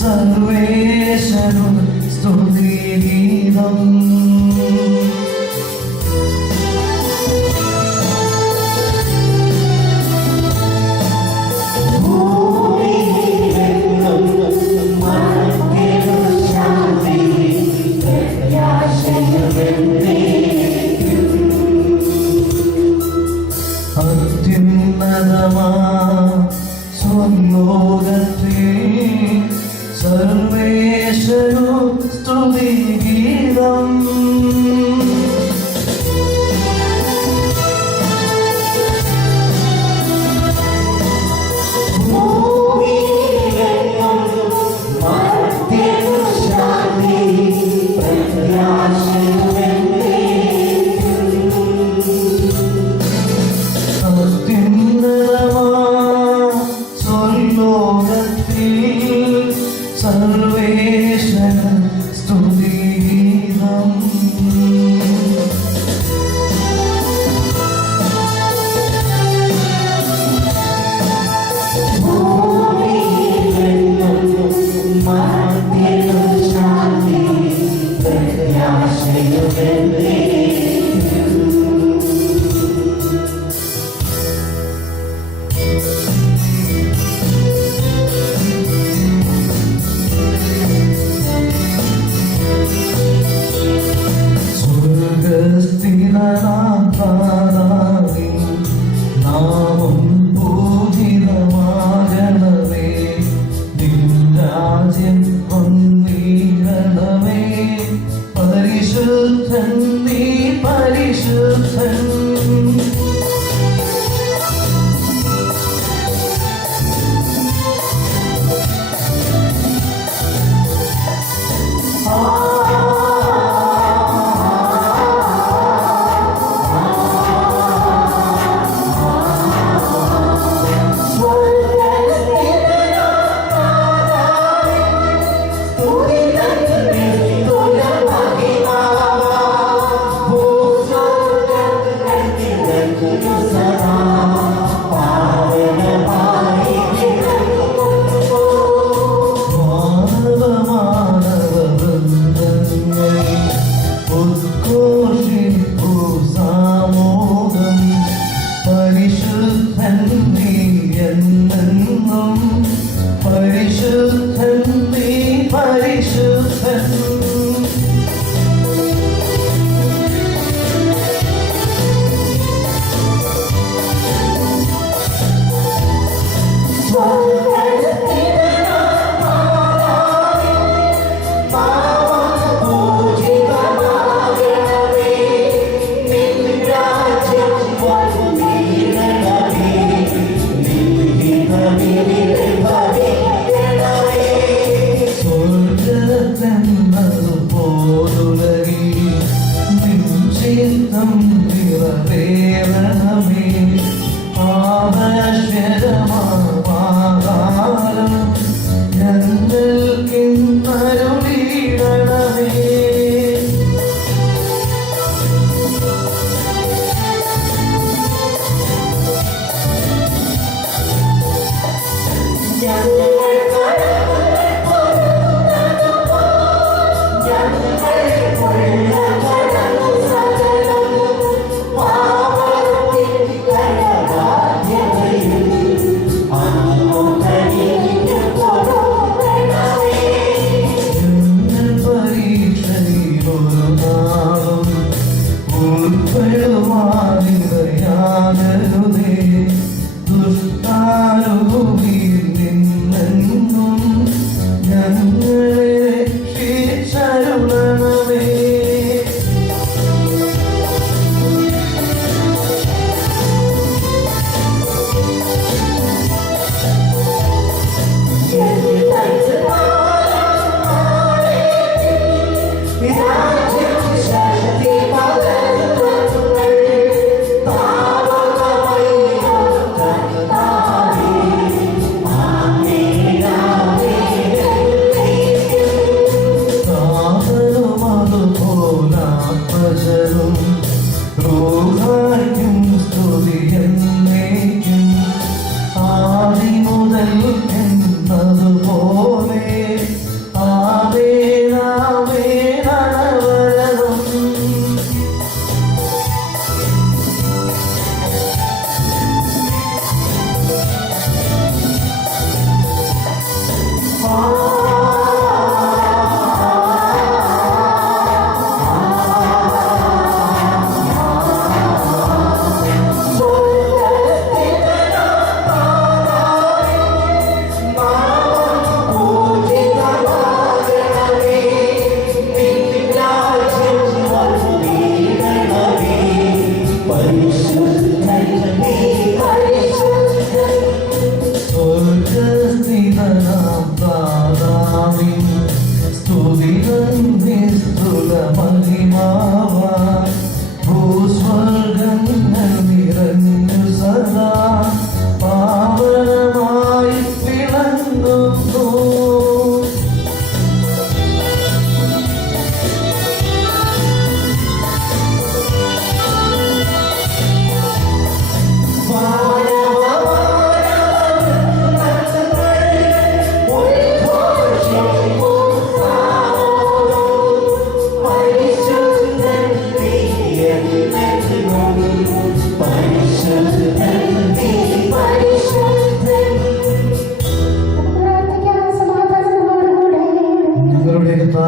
സർവേശ്വരും സ്തുതിഗീതം അത്യുന്നതമാ സ്വർലോകത്തെ സർവേശ്വരും സ്തുതിഗീതം സർവേശ്വര സ്തുതിഗീതം നാമം പൂജിതമാകണമേ നിൻ വന്നിടണമേ പരിശുദ്ധൻ നീ പരിശുദ്ധൻ Oh,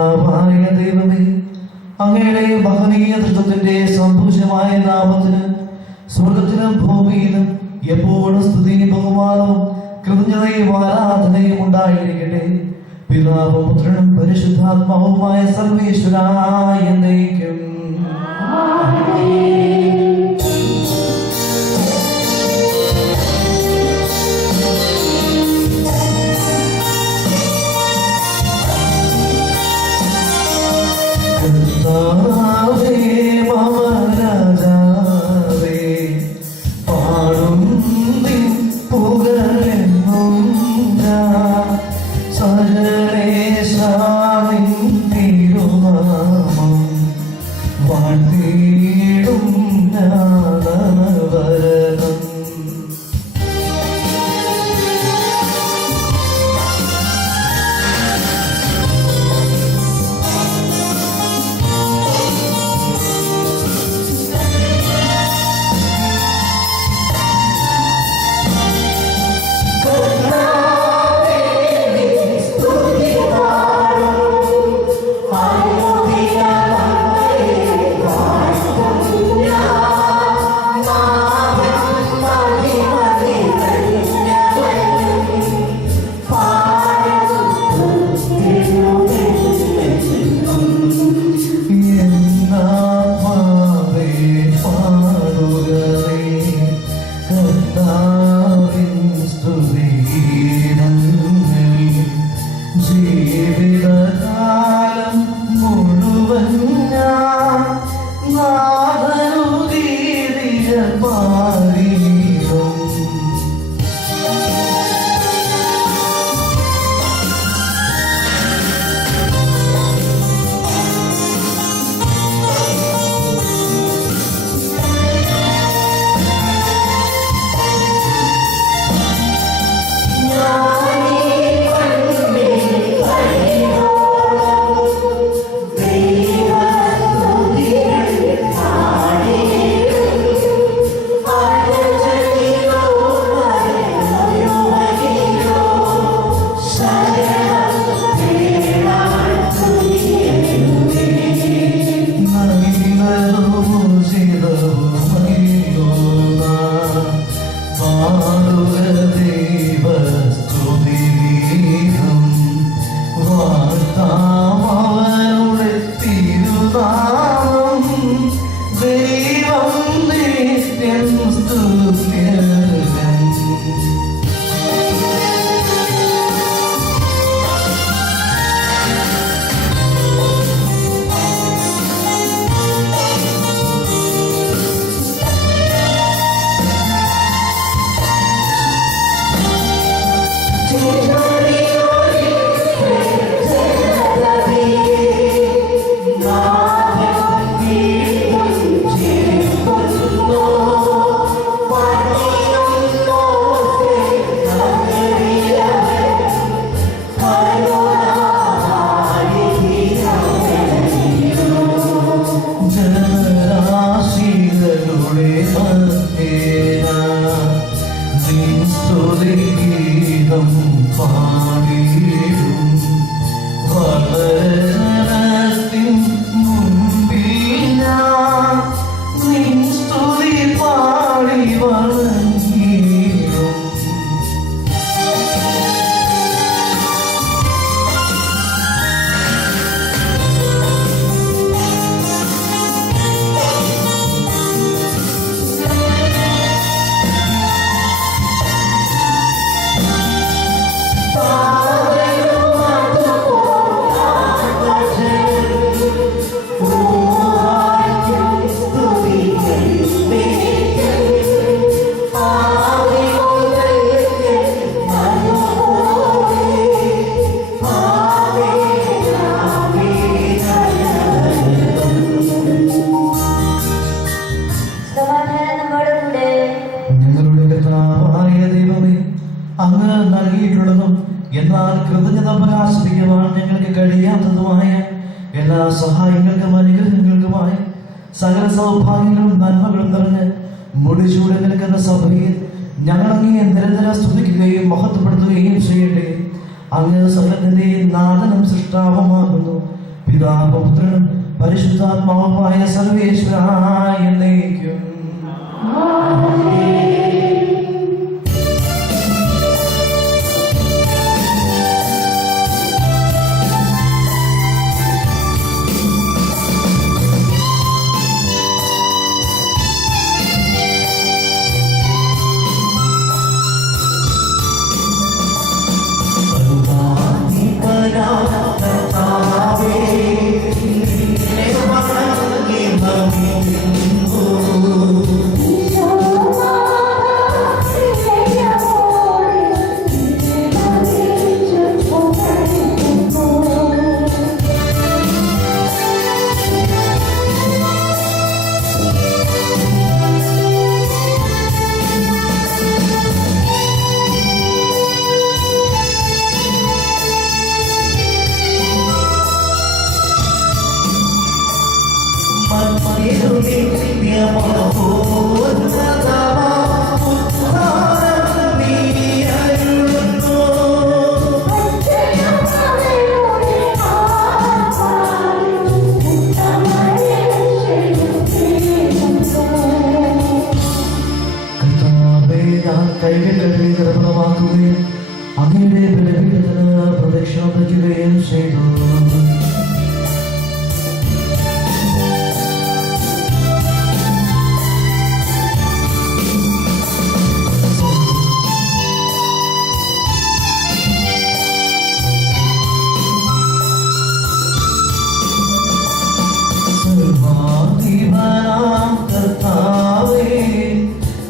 കർത്താവായ ദൈവമേ, അങ്ങയുടെ മഹനീയ തൃത്വത്തിന്റെ സന്തോഷമായ നാമത്തിന് സ്വർഗത്തിലും ഭൂമിയിലും എപ്പോഴും സ്തുതിയും ബഹുമാനവും കൃതജ്ഞതയും ആരാധനയും ഉണ്ടായിരിക്കട്ടെ. പിതാവും പുത്രനും പരിശുദ്ധാത്മാവുമായ സർവേശ്വരായ എന്നേക്കും. എന്നാൽ കൃതജ്ഞത പ്രകാശിപ്പിക്കുവാൻ ഞങ്ങൾക്ക് കഴിയാത്തതുമായ എല്ലാ സഹായങ്ങൾക്കും അനുഗ്രഹങ്ങൾക്കുമായി സകല സൗഭാഗ്യങ്ങളും നന്മകളും നിറഞ്ഞ് മുടിചൂടി നിൽക്കുന്ന സഭയിൽ ഞങ്ങൾ അങ്ങയെ നിരന്തരം സ്തുതിക്കുകയും മഹത്വപ്പെടുത്തുകയും ചെയ്യട്ടെ. അങ്ങ് സകലത്തിന്റെയും നാഥനും സൃഷ്ടാവുമാകുന്നു. പരിശുദ്ധാത്മാവുമായ സർവേശ്വരായ എന്നേക്കും. കൈകൾ കഴുകി നിർമ്മലമാക്കുകയും അങ്ങയുടെ ബലിപീഠത്തിന് പ്രദക്ഷിണം വയ്ക്കുകയും ചെയ്തു.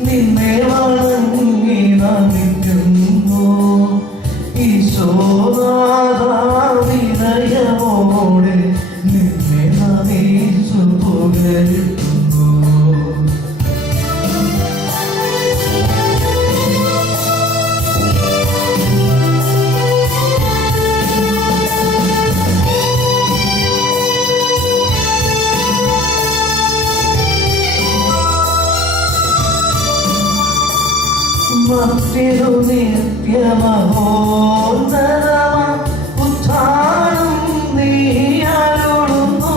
നിന്നെ വണങ്ങി നമിക്കുന്നു ഈശോനാഥവിനയമോടെ നിന്നെ നമിച്ചു പുകഴ്ത്തുന്നു. മറ്റൊരു നിത്യമഹോന്നതമ ഉത്ഥാനം നീ അരുളുന്നു.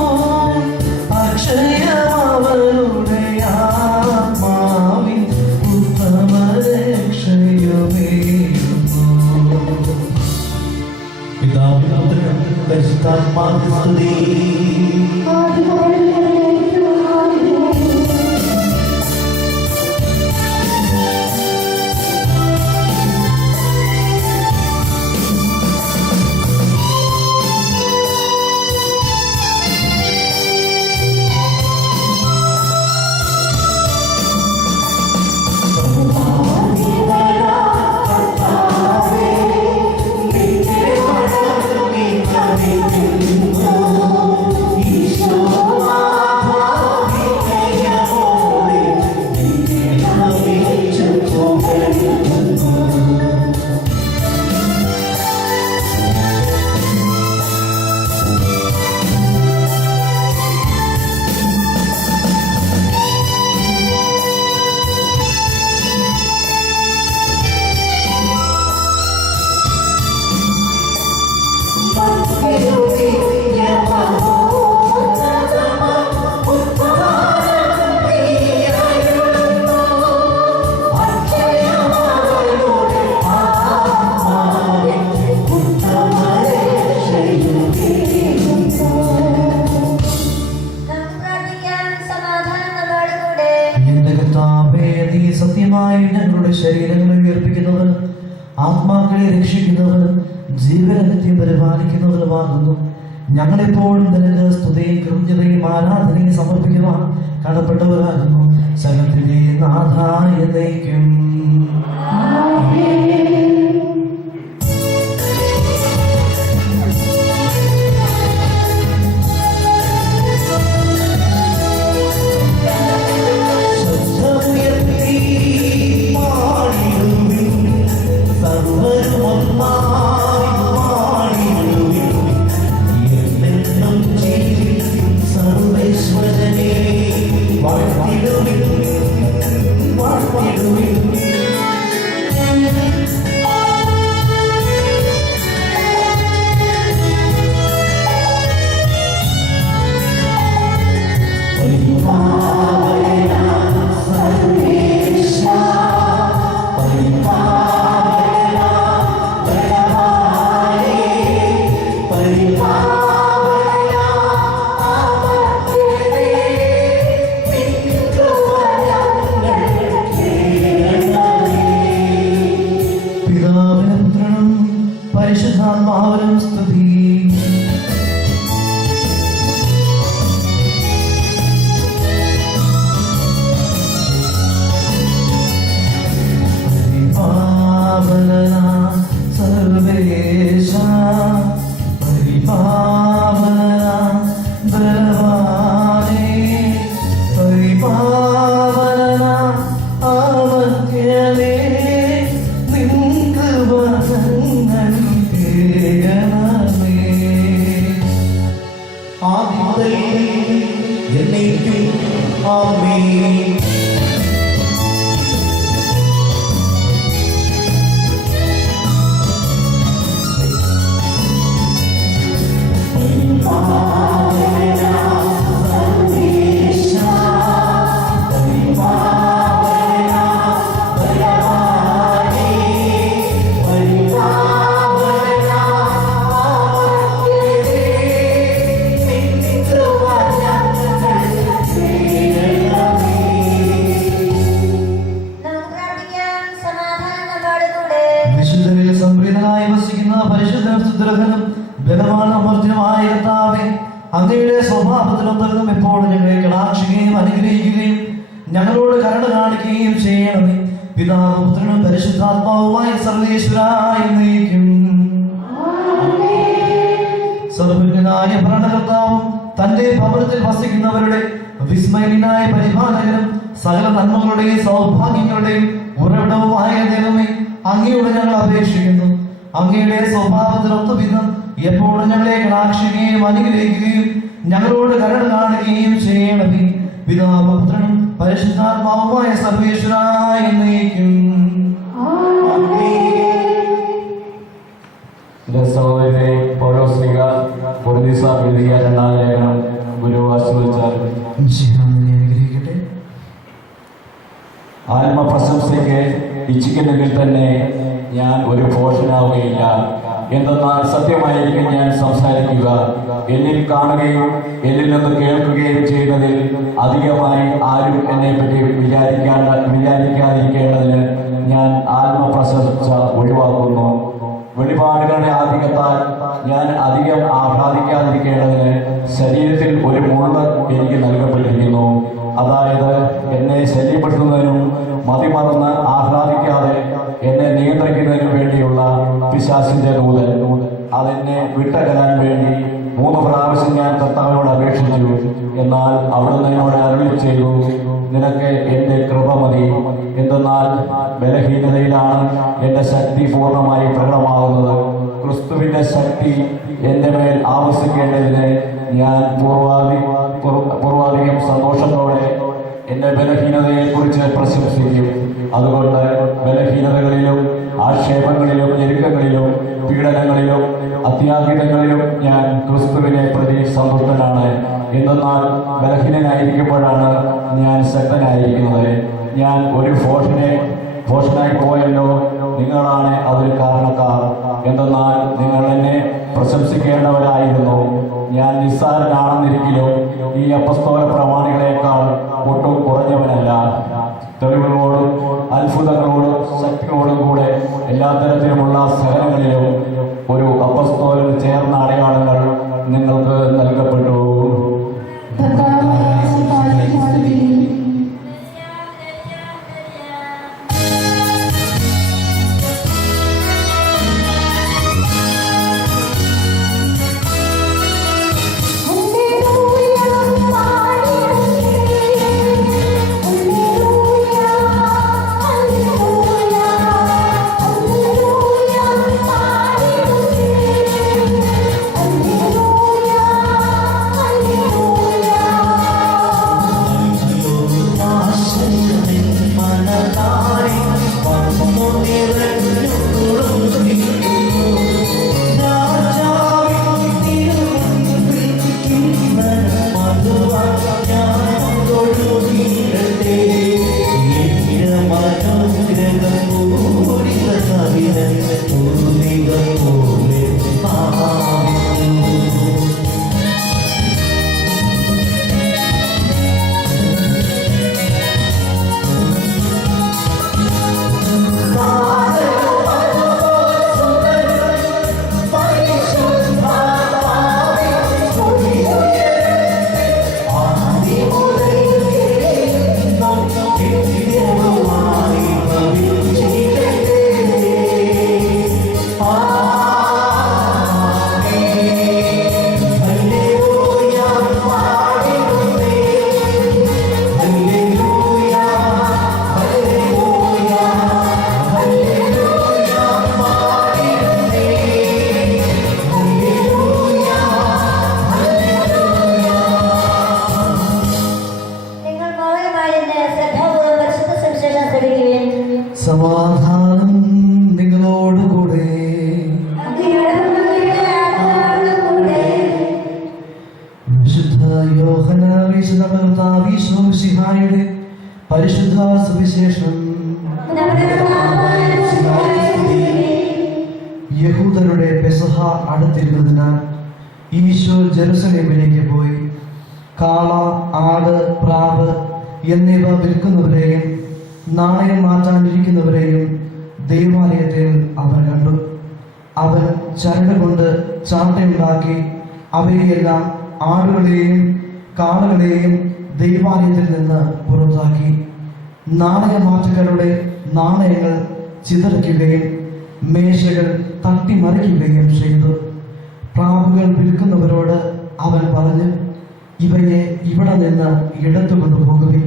അക്ഷയമവരുടെ ആത്മാവിൻ ഉത്തമ രക്ഷയുമേകുന്നു. പിതാവിനും പുത്രനും പരിശുദ്ധാത്മാവിനും സ്തുതി. സത്യമായി ഞങ്ങളുടെ ശരീരങ്ങളെ ഉയർപ്പിക്കുന്നവൻ ആത്മാക്കളെ രക്ഷിക്കുന്നവനും ജീവനനിത്യം പരിപാലിക്കുന്നവനുമാകുന്നു. ഞങ്ങളെപ്പോഴും നിനക്ക് സ്തുതിയും കൃതജ്ഞതയും ആരാധനയും സമർപ്പിക്കുവാൻ കടപ്പെട്ടവരാകുന്നു. സകലത്തിന്റെ നാഥ എന്നേക്കും. What ആദ്യം മുതൽ എന്നേക്കും ആമേൻ. വിശുദ്ധരിൽ സംപ്രീതനായി വസിക്കുന്ന പരിശുദ്ധ സുദ്രഹനും ബലവാനമർദ്ദനുമായ കർത്താവേ, അങ്ങയുടെ സ്വഭാവത്തിലൊന്നും എപ്പോഴും ഞങ്ങളെ കടാക്ഷിക്കുകയും അനുഗ്രഹിക്കുകയും ഞങ്ങളോട് കരുണ കാണിക്കുകയും ചെയ്യണമേ. പിതാവും പുത്രനും പരിശുദ്ധാത്മാവുമായ സർവേശ്വരായി നയിക്കും. സർവജ്ഞനായ ഭരണകർത്താവും തന്റെ ഭവനത്തിൽ വസിക്കുന്നവരുടെ വിസ്മയനായ പരിപാലകനും സകല നന്മകളുടെയും സൗഭാഗ്യങ്ങളുടെയും ഉറവിടവുമായ ദൈവമേ, അങ്ങയോട് ഞങ്ങൾ അപേക്ഷിക്കുന്നു. അങ്ങയുടെ സ്വഭാവത്തിനൊത്ത വിധം എപ്പോഴും ഞങ്ങളെ കടാക്ഷിക്കുകയും അനുഗ്രഹിക്കുകയും ഞങ്ങളോട് കരുണ കാണിക്കുകയും ചെയ്യണമേ. പിതാവും പുത്രനും പരിശുദ്ധാത്മാവുമായ സർവേശ്വരായി നയിക്കും. സഹോദരനെ പൗലോസ്ലിഹ പൊറുദീസ എഴുതിയ രണ്ടാം ലേഖനം ഗുരു ആശീർവദിച്ചാൽ അനുഗ്രഹിക്കട്ടെ. ആത്മപ്രശംസയ്ക്ക് ഇച്ഛിക്കുന്നെങ്കിൽ തന്നെ ഞാൻ ഒരു ഭോഷനാവുകയില്ല. എന്തെന്നാൽ സത്യമായിരിക്കും ഞാൻ സംസാരിക്കുക. എന്നിൽ കാണുകയും എന്നിൽ നിന്ന് കേൾക്കുകയും ചെയ്യുന്നതിൽ അധികമായി ആരും എന്നെപ്പറ്റി വിചാരിക്കാതിരിക്കേണ്ടതിന് ഞാൻ ആത്മപ്രശംസ ഒഴിവാക്കുന്നു. വെളിപാടുകളുടെ ആധിക്യത്താൽ ഞാൻ അധികം ആഹ്ലാദിക്കാതിരിക്കേണ്ടതിന് ശരീരത്തിൽ ഒരു മുള്ള് എനിക്ക് നൽകപ്പെട്ടിരിക്കുന്നു. അതായത് എന്നെ ശല്യപ്പെടുത്തുന്നതിനും മതിമറന്ന് ആഹ്ലാദിക്കാതെ എന്നെ നിയന്ത്രിക്കുന്നതിനു വേണ്ടിയുള്ള പിശാചിന്റെ ദൂതൻ. അതെന്നെ വിട്ടകലാൻ വേണ്ടി 3 പ്രാവശ്യം ഞാൻ കർത്താവിനോട് അപേക്ഷിച്ചു. എന്നാൽ അവിടുന്ന് എന്നോട് അരുളി ചെയ്തു, നിനക്ക് എന്റെ കൃപ മതി. എന്തെന്നാൽ ബലഹീനതയിലാണ് എന്റെ ശക്തി പൂർണ്ണമായി പ്രകടമാകുന്നത്. ക്രിസ്തുവിന്റെ ശക്തി എന്റെ മേൽ ആവശ്യിക്കേണ്ടതിന് ഞാൻ പൂർവാധികം സന്തോഷത്തോടെ എന്റെ ബലഹീനതയെ കുറിച്ച് പ്രശംസിക്കും. അതുകൊണ്ട് ബലഹീനതകളിലും ആക്ഷേപങ്ങളിലും ഞെരുക്കങ്ങളിലും പീഡനങ്ങളിലും അത്യാഹിതങ്ങളിലും ഞാൻ ക്രിസ്തുവിനെ പ്രതി സന്തുഷ്ടനാണ്. എന്തെന്നാൽ ബലഹീനനായിരിക്കുമ്പോഴാണ് ഞാൻ ശക്തനായിരിക്കുന്നത്. ഞാൻ ഒരു ഭോഷനായി പോയല്ലോ, നിങ്ങളാണ് അതിന് കാരണക്കാർ. എന്തെന്നാൽ നിങ്ങൾ എന്നെ പ്രശംസിക്കേണ്ടവരായിരുന്നു. ഞാൻ നിസ്സാരനാണെന്നിരിക്കലും ഈ അപ്പസ്തോല പ്രമാണികളെക്കാൾ ഒട്ടും കുറഞ്ഞവനല്ല. തെളിവുകളോടും അത്ഭുതങ്ങളോടും ശക്തിയോടും കൂടെ എല്ലാ തരത്തിലുമുള്ള സഹനങ്ങളിലും ഒരു അപ്പസ്തോലന് ചേർന്ന അടയാളങ്ങൾ നിങ്ങൾക്ക് നൽകപ്പെട്ടു. അറിയിച്ച നമ്മുടെ കർത്താവ് ഈശോ മിശിഹായുടെ പരിശുദ്ധ സുവിശേഷം. യഹൂദരുടെ പെസഹ അടുത്തിരുന്നതിനാൽ ഈശോ ജെറുസലേമിലേക്ക് പോയി. കാള, ആട്, പ്രാവ് എന്നിവ വിൽക്കുന്നവരെയും നാണയം മാറ്റാനിരിക്കുന്നവരെയും ദൈവാലയത്തിൽ അവർ കണ്ടു. അവൻ ചരട് കൊണ്ട് ചാട്ടയുണ്ടാക്കി അവയെല്ലാം ആടുകളെയും കാളകളെയും ദൈവാലയത്തിൽ നിന്ന് പുറത്താക്കി. നാണയമാറ്റക്കാരുടെ നാണയങ്ങൾ ചിതറിക്കുകയും മേശകൾ തട്ടിമറിക്കുകയും ചെയ്തു. പ്രാവുകൾ വിൽക്കുന്നവരോട് അവൻ പറഞ്ഞു, ഇവയെ ഇവിടെ നിന്ന് എടുത്തു കൊണ്ടുപോകുവിൻ.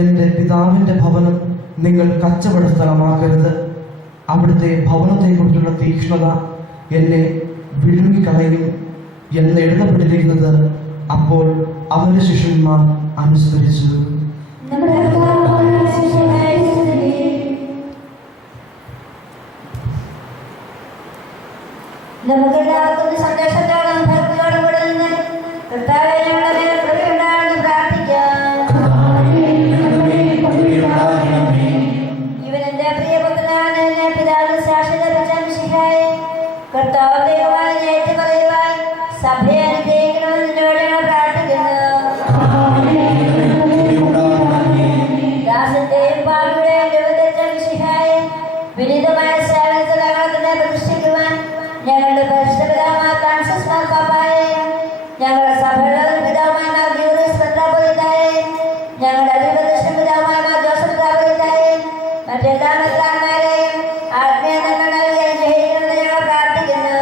എൻ്റെ പിതാവിൻ്റെ ഭവനം നിങ്ങൾ കച്ചവട സ്ഥലമാക്കരുത്. അവിടുത്തെ ഭവനത്തെക്കുറിച്ചുള്ള തീക്ഷ്ണത എന്നെ വിഴുങ്ങിക്കളയും എന്ന് എഴുതപ്പെട്ടിരിക്കുന്നത്. അപ്പോൾ അവന്റെ ശിഷ്യന്മാർ അനുസരിച്ചു. നമുക്കെല്ലാവർക്കും സന്തോഷത്തോടും ഭക്തിയോടും കൂടെ നിന്ന് കർത്താവേ ഞങ്ങളുടെ മേൽ കൃപയുണ്ടാകണമെന്ന് പ്രാർത്ഥിക്കാം. ഇവൻ എന്റെ പ്രിയപുത്രനാണ്, എന്നെ പിതാവിന് സാക്ഷി ലഭിച്ച മിശിഹായെ കർത്താവ് ദൈവമായി ഏറ്റുപറയുവാൻ സഭയെ അനുഗ്രഹിക്കണമെന്ന് നിന്നോട് ഞങ്ങൾ പ്രാർത്ഥിക്കുന്നു. ദാസന്റെയും പാപിയുടെയും രൂപധരിച്ച മിശിഹായെ വിനീതമായ സേവനത്തിൽ ഞങ്ങളെ പ്രതിഷ്ഠിക്കുവാൻ ഞങ്ങളുടെ പരിശുദ്ധ പിതാവായ ഫ്രാൻസിസ് മാർപ്പാപ്പായെയും ഞങ്ങളുടെ സഭയുടെ പിതാവുമായ മാർ ഗ്യൂറിയസ് മെത്രാപ്പൊലീത്തായെയും ഞങ്ങളുടെ അതിപ്രതിഷ്ഠ പിതാവുമായ മാർ ജോസഫ് മെത്രാപ്പൊലീത്തായെയും മറ്റെല്ലാ മെത്രാന്മാരെയും ആത്മീയ നന്മ നൽകി അനുഗ്രഹിക്കണമെന്ന് ഞങ്ങൾ പ്രാർത്ഥിക്കുന്നു.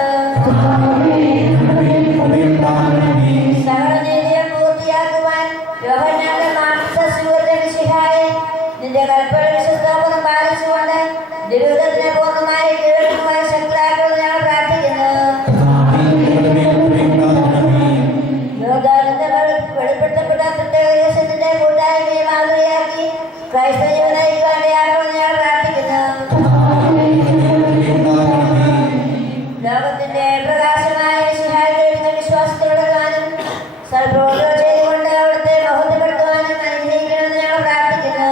സകല നീതിയും പൂർത്തിയാക്കുവാൻ യോഹന്നാന്റെ മാംസ സ്വീകരണ മിശിഹായെ നിന്റെ കൽപ്പന വിശുദ്ധവും പാലിച്ചുകൊണ്ട് ദൈവത്തിനെ പൂർണ്ണമായി കീഴടക്കുവാൻ ശക്തരാക്കണമെന്ന് ഞങ്ങൾ പ്രാർത്ഥിക്കുന്നു. വെളിപ്പെടുത്തപ്പെട്ട പ്രത്യേകത്തിന്റെ കൂട്ടായ്മയെ മാതൃകയാക്കി ക്രൈസ്തവ ജീവൻ നയിക്കുവാൻ ഇടയാക്കണമെന്ന് ഞങ്ങൾ പ്രാർത്ഥിക്കുന്നു. ലോകത്തിന്റെ പ്രകാശമായ മിശിഹായിലുള്ള വിശ്വാസത്തിലുള്ളതാനും സൽപ്രവർത്തനം ചെയ്തുകൊണ്ട് അവിടുത്തെ മഹത്വപ്പെടുത്തുവാനും അനുഗ്രഹിക്കണമെന്ന് ഞങ്ങൾ പ്രാർത്ഥിക്കുന്നു.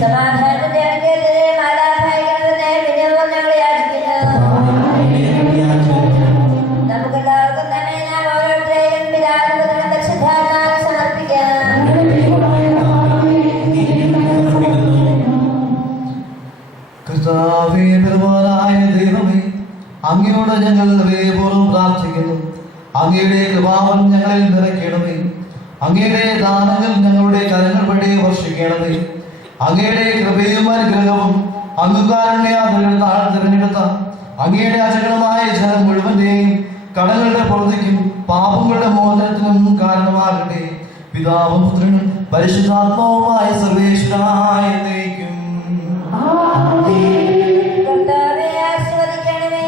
സമാധാനത്തിന്റെ അനുഗ്രഹത്തിലെ മാലാഖായിക്കണമെന്ന് വിനയവും ഞങ്ങൾ യാചിക്കുന്നു. നമുക്കെല്ലാവർക്കും തന്നെ ഞാൻ ഓരോരുത്തരെയും പിതാവിനും പുത്രനും പരിശുദ്ധാത്മാവിനും സമർപ്പിക്കാം. കർത്താവേ, ബലവാനായ ദൈവമേ, അങ്ങയോട് ഞങ്ങൾ ഹൃദയപൂർവ്വം പ്രാർത്ഥിക്കുന്നു. അങ്ങയുടെ കൃപാവൻ ഞങ്ങളിൽ നിറയ്ക്കണമേ. അങ്ങയുടെ ദാനങ്ങൾ ഞങ്ങളുടെ കരങ്ങൾ വഴി വർഷിക്കണമേ. അങ്ങയുടെ കൃപയും അനുഗ്രഹവും അങ്ങുകാരുണ്യാൽ തിരഞ്ഞെടുത്ത അങ്ങയുടെ അചരണമായ ജനം മുഴുവന്റെയും കടങ്ങളുടെ പ്രവൃത്തിക്കും പാപങ്ങളുടെ മോചനത്തിനും കാരണമാകട്ടെ. പിതാവും പുത്രനും പരിശുദ്ധാത്മാവുമായ സർവേശ്വരായ എന്നേക്കും. കർത്താവേ, ആശീർവദിക്കണമേ.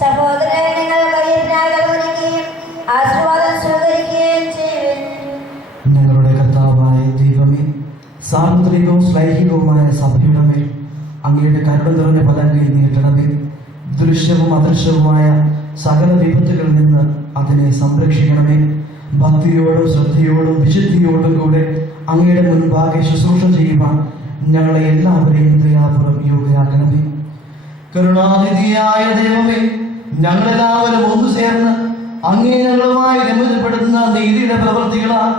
സഹോദരനെ നിങ്ങൾ കയ്യിലാൽ ഒരുക്കുകയും ആശീർവാദം സ്വീകരിക്കുകയും ചെയ്യുവിൻ. ഞങ്ങളുടെ കർത്താവായ ദൈവമേ, സാർവത്രികവും ശ്ലൈഹികവുമായ സഭയുടെ മേൽ അങ്ങയുടെ കരുണ നിറഞ്ഞ പദങ്ങൾ നീട്ടണമേ. ദൃശ്യവും അദൃശ്യവുമായ സകല വിപത്തുകളിൽ നിന്ന് അതിനെ സംരക്ഷിക്കണമേ. ഭക്തിയോടും ശ്രദ്ധയോടും വിശുദ്ധിയോടും കൂടെ അങ്ങയുടെ മുൻപാകെ ശുശ്രൂഷ ചെയ്യുവാൻ ഞങ്ങളെ എല്ലാവരെയും ദയാപൂർവ്വം യോഗ്യരാക്കണമേ. കരുണാനിധിയായ ദൈവമേ, ഞങ്ങളെല്ലാവരും ഒന്നു ചേർന്ന് അങ്ങേ ഞങ്ങളുമായി രമ്യപ്പെടുത്തുന്ന നീതിയുടെ പ്രവൃത്തികളാൽ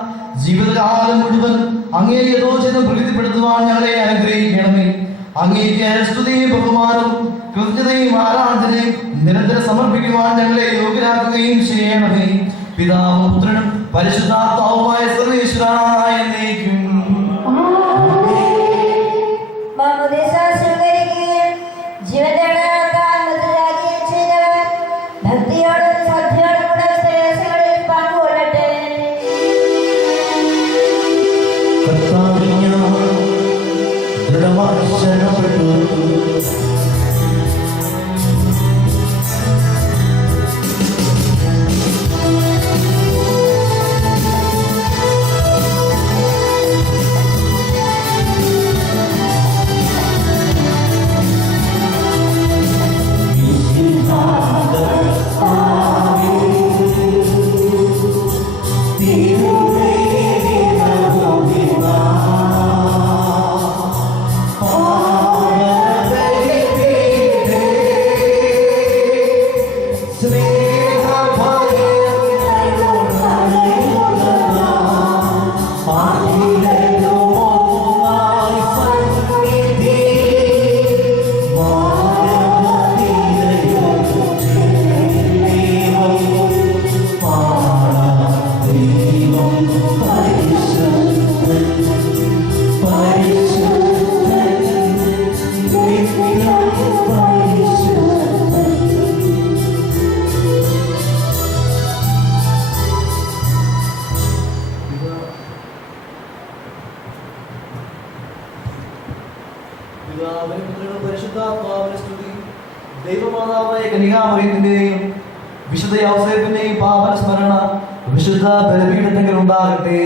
ജീവിതകാലം മുഴുവൻ അങ്ങേ യഥോചിതം പ്രീതിപ്പെടുത്തുവാൻ ഞങ്ങളെ അനുഗ്രഹിക്കണമേ. അങ്ങേക്ക് സ്തുതിയും ബഹുമാനവും കൃതജ്ഞതയും ആരാധനയും നിരന്തരം സമർപ്പിക്കുവാൻ ഞങ്ങളെ യോഗ്യരാക്കുകയും ചെയ്യണമേ. പിതാവും പുത്രനും പരിശുദ്ധാത്മാവുമായ സർവേശ്വരായ എന്നേക്കും. മാമോദീസ സ്വീകരിക്കുകയും ജീവന്റെ അടയാളത്താൽ മുദ്രരാകുകയും ചെയ്തവർ ഭക്തിയോടും ശ്രദ്ധയോടും കൂടെ രഹസ്യങ്ങളിൽ പങ്കുകൊള്ളട്ടെ. കർത്താവിൽ ഞാൻ ദൃഢമായി ശരണപ്പെട്ടു. കന്യകാമറിയത്തിന്റെയും വിശുദ്ധ യൗസേപ്പിന്റെയും പാവന സ്മരണ വിശുദ്ധ ബലിപീഠത്തിൽ ഉണ്ടാകട്ടെ.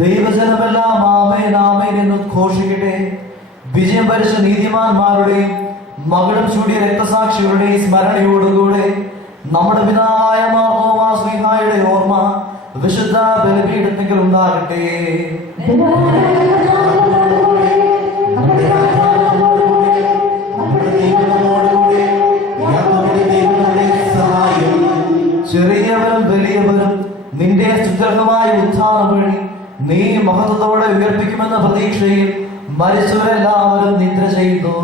ദൈവജനമെല്ലാം ആമേൻ ആമേൻ എന്ന് ഘോഷിക്കട്ടെ. വിജയം ഭരിച്ച നീതിമാന്മാരുടെയും മകുടം ചൂടിയ രക്തസാക്ഷികളുടെയും സ്മരണയോടുകൂടെ നമ്മുടെ പിതാവായ മാർത്തോമാ ശ്ലീഹായുടെ ഓർമ്മ വിശുദ്ധ ബലിപീഠത്തിൽ ഉണ്ടാകട്ടെ. ചെറിയവരും വലിയവരും നിന്റെ സുദൃഢമായ ഉത്ഥാനം വഴി നീ മഹത്വത്തോടെ ഉയർപ്പിക്കുമെന്ന പ്രതീക്ഷയിൽ മരിച്ചവരെല്ലാവരും നിദ്ര ചെയ്തു.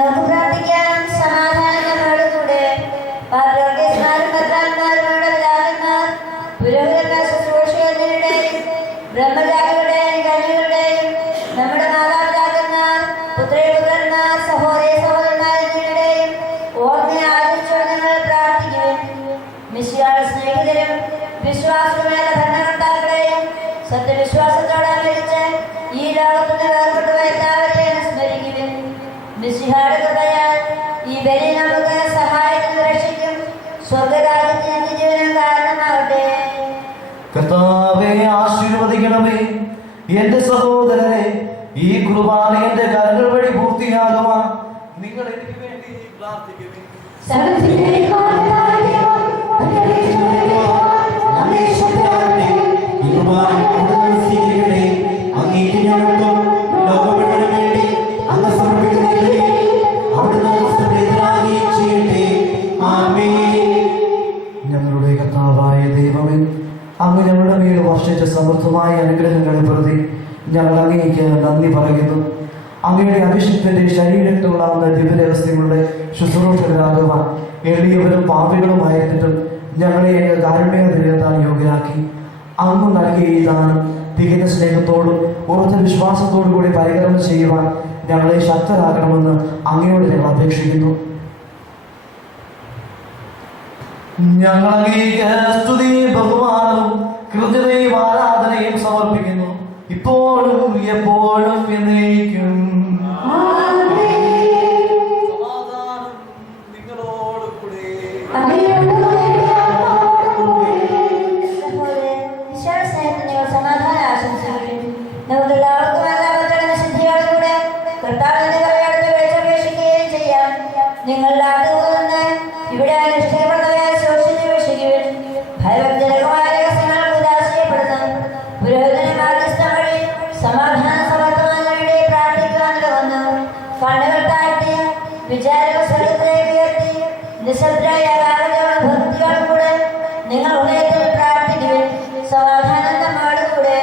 നമുക്ക് പ്രാർത്ഥിക്കാം. സമാധാനത്തോടുകൂടെ പുരോഹിതന്മാർ ശുശ്രൂഷകരുടെയും ബ്രഹ്മചാരികളുടെയും കന്യകളുടെയും നമ്മുടെ മാതാപിതാക്കന്മാർ പുത്രന്മാർ സഹോദരി സഹോദരന്മാരുടെയും ഓർമ്മയെ ആചരിച്ചു ഞങ്ങൾ പ്രാർത്ഥിക്കും. മിശിഹായുടെ സ്നേഹിതരും വിശ്വാസമായ ഭരണകർത്താക്കളെയും സത്യവിശ്വാസത്തോടെ മരിച്ച് ഈ ലോകത്തിന് വേർപെട്ടു എല്ലാവരെയും സ്മരിക്കുവിൻ. മിശിഹായുടെ കൃപയാൽ ഈ ബലി നമുക്ക് സഹായിക്കും, രക്ഷിക്കും, സ്വർഗരാജ്യത്തിന് അതിജീവനം കാരണമാവട്ടെ. കർത്താവേ ആശീർവദിക്കണമേ. എന്റെ സഹോദരനെ, ഈ കുർബാന എന്റെ കരങ്ങൾ വഴി പൂർത്തിയാകുവാൻ നിങ്ങൾ എനിക്ക് വേണ്ടി പ്രാർത്ഥിക്കുവിൻ. ഞങ്ങളുടെ കർത്താവായ ദൈവമേ, അങ്ങ് ഞങ്ങളുടെ മേൽ വർഷിച്ച സമൃദ്ധമായ അനുഗ്രഹങ്ങളെ പ്രതി ഞങ്ങൾ അങ്ങേക്ക് നന്ദി പറയുന്നു. അങ്ങയുടെ അഭിഷിക്തന്റെ ശരീരത്തിലുണ്ടാകുന്ന ദിവ്യരഹസ്യങ്ങളുടെ ശുശ്രൂഷകരാകുവാൻ എളിയവരും പാപികളുമായിരുന്നിട്ടും ഞങ്ങളെ അങ്ങ് കാരുണ്യത്തിലെത്താൻ യോഗ്യരാക്കി. അങ്ങ് നൽകിയ ഈ ദാനം തികഞ്ഞ സ്നേഹത്തോടും ഉറച്ച വിശ്വാസത്തോടും കൂടി പരികർമ്മം ചെയ്യുവാൻ ഞങ്ങളെ ശക്തരാക്കണമെന്ന് അങ്ങയോട് ഞങ്ങൾ അപേക്ഷിക്കുന്നു. ഞങ്ങൾ അങ്ങേക്ക് സ്തുതിയും ബഹുമാനവും കൃതജ്ഞതയും ആരാധനയും സമർപ്പിക്കുന്നു, ഇപ്പോഴും എപ്പോഴും എന്നേക്കും. സമാധാനം നിങ്ങളോടുകൂടെ. സമാധാനം ആശംസിക്കുന്നു. നമുക്ക് എല്ലാവർക്കും എല്ലാ ശുദ്ധിയോടുകൂടെ കർത്താവിന്റെ കൃപയോട് വിളിച്ചപേക്ഷിക്കുകയും ചെയ്യാം. നിങ്ങളുടെ ആദ്യമെന്ന് ഇവിടെ അനുഷ്ഠിക്കപ്പെടുന്നവരെ സൂക്ഷിച്ച് വീക്ഷിക്കുവിൻ. ഭയഭക്തിരകമായ രഹസ്യങ്ങൾ ഉദാസീനപ്പെടുന്നു. പുരോഹിതനെ മാധ്യസ്ഥം വഴി സമാധാന സമർത്ഥമാനവിടെ പ്രാർത്ഥിക്കുവാനുള്ള വന്നു. കണ്ണുകൾ താഴ്ത്തി വിചാരങ്ങൾ സ്വർഗത്തിലേക്ക് ഉയർത്തി നിശബ്ദരായ ഭക്തിയോടും കൂടെ നിങ്ങൾ ഹൃദയത്തിൽ പ്രാർത്ഥിക്കുവിൻ. സമാധാനം നമ്മോടുകൂടെ.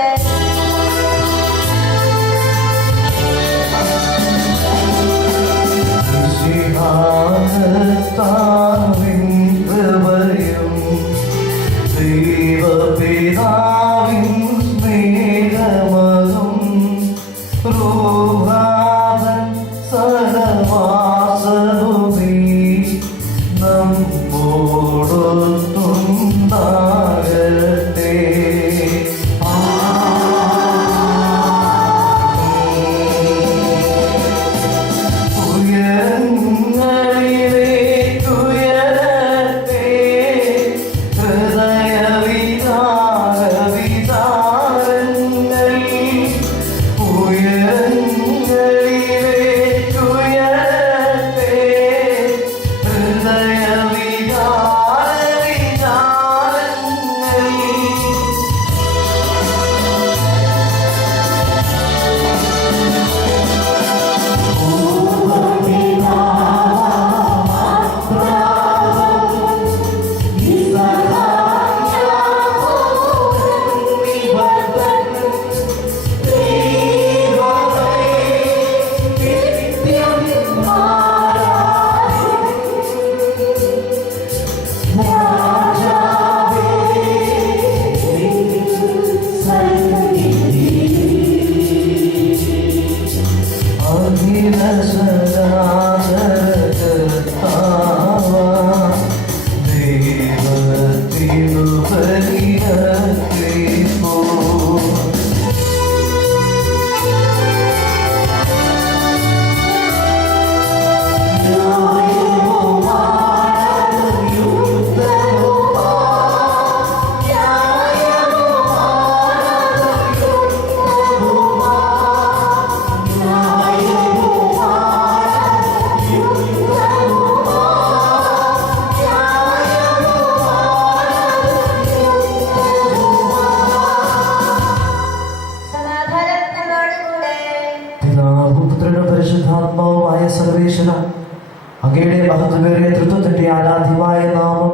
മഹത്വമേറിയ തൃത്വത്തിന്റെ ആരാധ്യമായ നാമം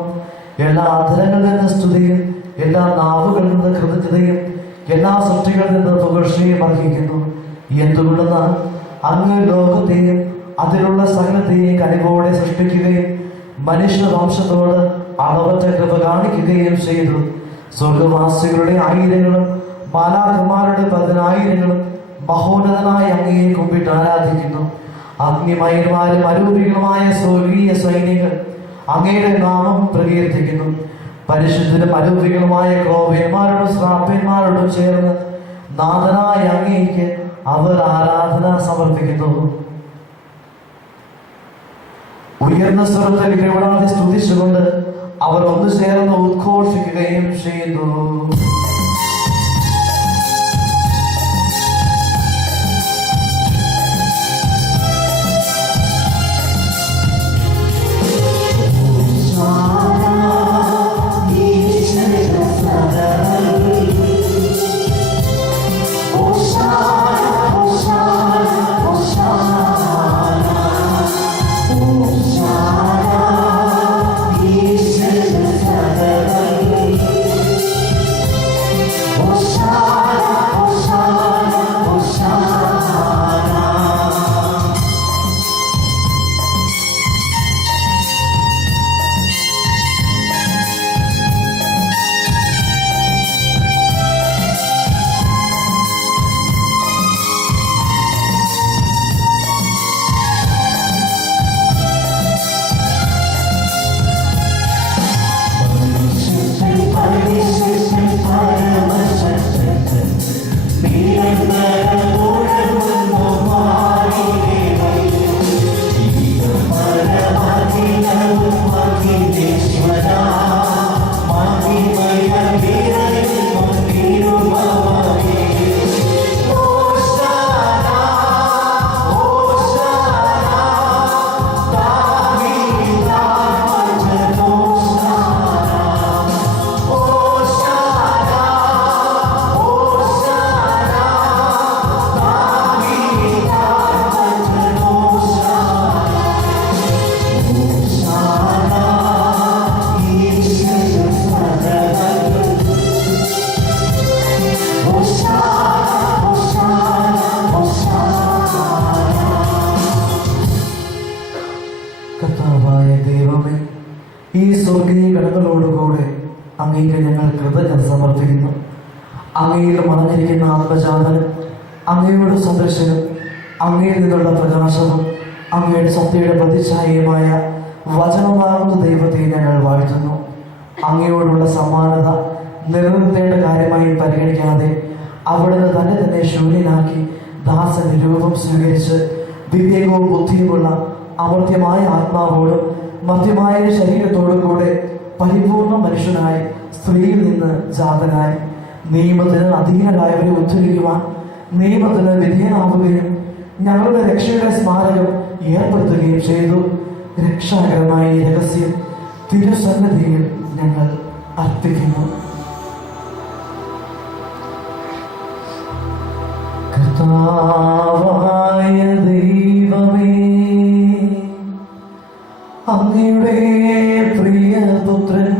എല്ലാ അധരങ്ങളിൽ നിന്ന് സ്തുതിയും എല്ലാ നാവുകളിൽ നിന്ന് കൃതജ്ഞതയും എല്ലാ സൃഷ്ടികളിൽ നിന്ന് പുകഴ്ചയും അർഹിക്കുന്നു. എന്തുകൊണ്ടെന്നാൽ അങ്ങ് ലോകത്തെയും അതിലുള്ള സകലത്തെയും കനിവോടെ സൃഷ്ടിക്കുകയും മനുഷ്യവംശത്തോട് അളവറ്റ കൃപ കാണിക്കുകയും ചെയ്തു. സ്വർഗവാസികളുടെ ആയിരങ്ങളും മാലാഖമാരുടെ 10,000ങ്ങളും മഹോന്നതനായ അങ്ങയെ കുമ്പിട്ട് ആരാധിക്കുന്നു. അഗ്നിമയന്മാരും അരൂപികളുമായ സ്വർഗീയ സൈന്യങ്ങൾ അങ്ങയുടെ നാമം പ്രകീർത്തിക്കുന്നു. പരിശുദ്ധരും അരൂപികളുമായ ക്രോവ്യന്മാരോടും ശ്രാപ്യന്മാരോടും ചേർന്ന് നാഥനായ അങ്ങേക്ക് അവർ ആരാധന സമർപ്പിക്കുന്നു. ഉയർന്ന സ്വരത്തിൽ ഇടപെടാതെ സ്തുതിച്ചുകൊണ്ട് അവർ ഒന്നു ചേർന്ന് ഉദ്ഘോഷിക്കുകയും ചെയ്യുന്നു. കർത്താവായ ദൈവമേ, ഈ സ്വർഗീയ ഗണങ്ങളോടുകൂടെ അങ്ങേക്ക് ഞങ്ങൾ കൃതജ്ഞത സമർപ്പിക്കുന്നു. അങ്ങയിൽ മറഞ്ഞിരിക്കുന്ന ആത്മജാതനും അങ്ങയുടെ സന്ദർശനം, അങ്ങയിൽ നിന്നുള്ള പ്രകാശവും അങ്ങയുടെ സത്യയുടെ പ്രതിച്ഛായയുമായ വചനമാകുന്ന ദൈവത്തെ ഞങ്ങൾ വാഴ്ത്തുന്നു. അങ്ങയോടുള്ള സമാനത നിലനിർത്തേണ്ട കാര്യമായി പരിഗണിക്കാതെ അവിടുന്ന് തന്നെ ശൂന്യനാക്കി ദാസന്റെ രൂപം സ്വീകരിച്ച് വിവേകവും ബുദ്ധിയുമുള്ള അമർത്യമായ ആത്മാവോടും മർത്യമായ ശരീരത്തോടും കൂടെ പരിപൂർണ മനുഷ്യനായി സ്ത്രീയിൽ നിന്ന് ജാതനായി നിയമത്തിന് അധീനരായവരെ ഉദ്ധരിക്കുവാൻ നിയമത്തിന് വിധേയനാവുകയും ഞങ്ങളുടെ രക്ഷയുടെ സ്മാരകം ഏർപ്പെടുത്തുകയും ചെയ്തു. രക്ഷാകരമായ ഈ രഹസ്യം തിരുസന്നിധിയിൽ ഞങ്ങൾ അർപ്പിക്കുന്നു. കർത്താവായ ദൈവമേ, അങ്ങയുടെ പ്രിയപുത്രൻ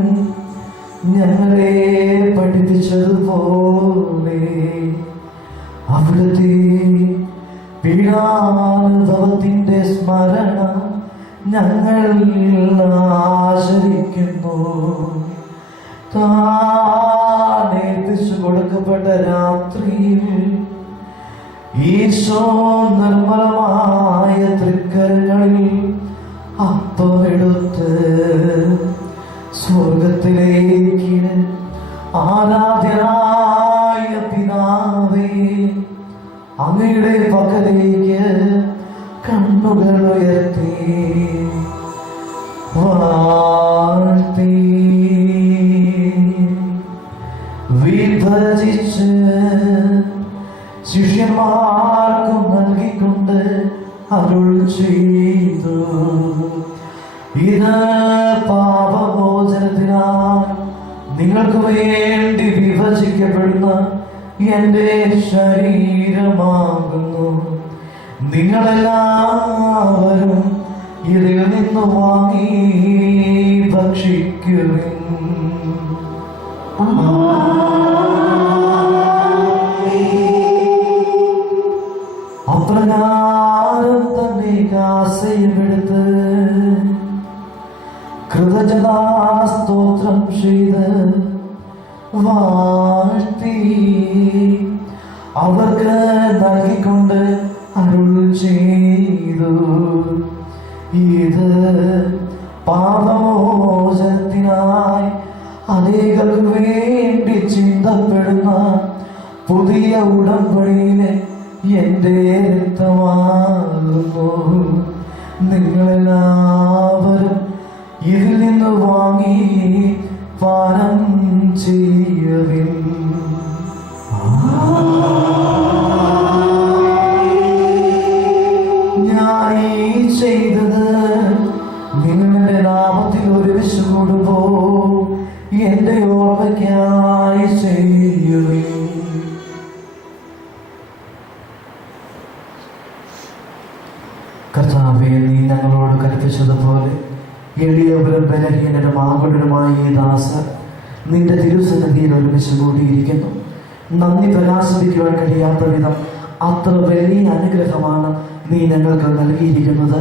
ഞങ്ങളെ പഠിപ്പിച്ചതുപോലെ അവിടുത്തെ പീഡാനുഭവത്തിന്റെ സ്മരണ ഞങ്ങൾ ആചരിക്കുന്നു. താൻ ഏൽപ്പിച്ചു കൊടുക്കപ്പെട്ട രാത്രിയിൽ ഈശോ നിർമ്മലമായ തൃക്കരങ്ങളിൽ അപ്പമെടുത്ത് സ്വർഗത്തിലേക്ക് ആരാധ്യനായ പിതാവേ, അങ്ങയുടെ പക്കലേക്ക് കണ്ണുകൾ ഉയർത്തി വാഴ്ത്തി വിഭജിച്ച് ശിഷ്യന്മാർക്കു നൽകിക്കൊണ്ട് അരുൾ ചെയ്തു, ഇത് പാപമോചനത്തിനായി നിങ്ങൾക്ക് വേണ്ടി വിഭജിക്കപ്പെടുന്ന എന്റെ ശരീരമാകുന്നു. നിങ്ങളെല്ലാവരും ഇതിൽ നിന്ന് വാങ്ങി ഭക്ഷിക്കുവിൻ. അപ്രകാരം തന്നെ കാസയുമെടുത്ത് കൃതജ്ഞതാസ്തോത്രം ചെയ്ത് വാഴ്ത്തി അവർക്ക് നൽകിക്കൊണ്ട് അരുൾ ചെയ്തു, ഇത് പാപമോചനത്തിനായി അനേകർക്ക് വേണ്ടി ചിന്തപ്പെടുന്ന പുതിയ ഉടമ്പടിയിലെ എന്റെ രക്തമാകുന്നു. നിങ്ങളെല്ലാവരും ഇതിൽ നിന്ന് വാങ്ങി പാനം ചെയ്യുവിൻ. ഞാൻ ഈ ചെയ്തത് നിങ്ങളുടെ നാമത്തിൽ ഒരുമിച്ച് കൂടുമ്പോ എന്റെ ഓർമ്മയ്ക്കായി ചെയ്യുവിൻ. കർത്താവേ, നീ ഞങ്ങളോട് കൽപ്പിച്ചതുപോലെ എളിയവരും ബലഹീനരും ആകുലരുമായ ഈ ദാസർ നിന്റെ തിരുസന്നിധിയിൽ ഒരുമിച്ച് കൂടിയിരിക്കുന്നു. നന്ദി പ്രകാശിപ്പിക്കുവാൻ കഴിയാത്ത വിധം അത്ര വലിയ അനുഗ്രഹമാണ് നീ ഞങ്ങൾക്ക് നൽകിയിരിക്കുന്നത്.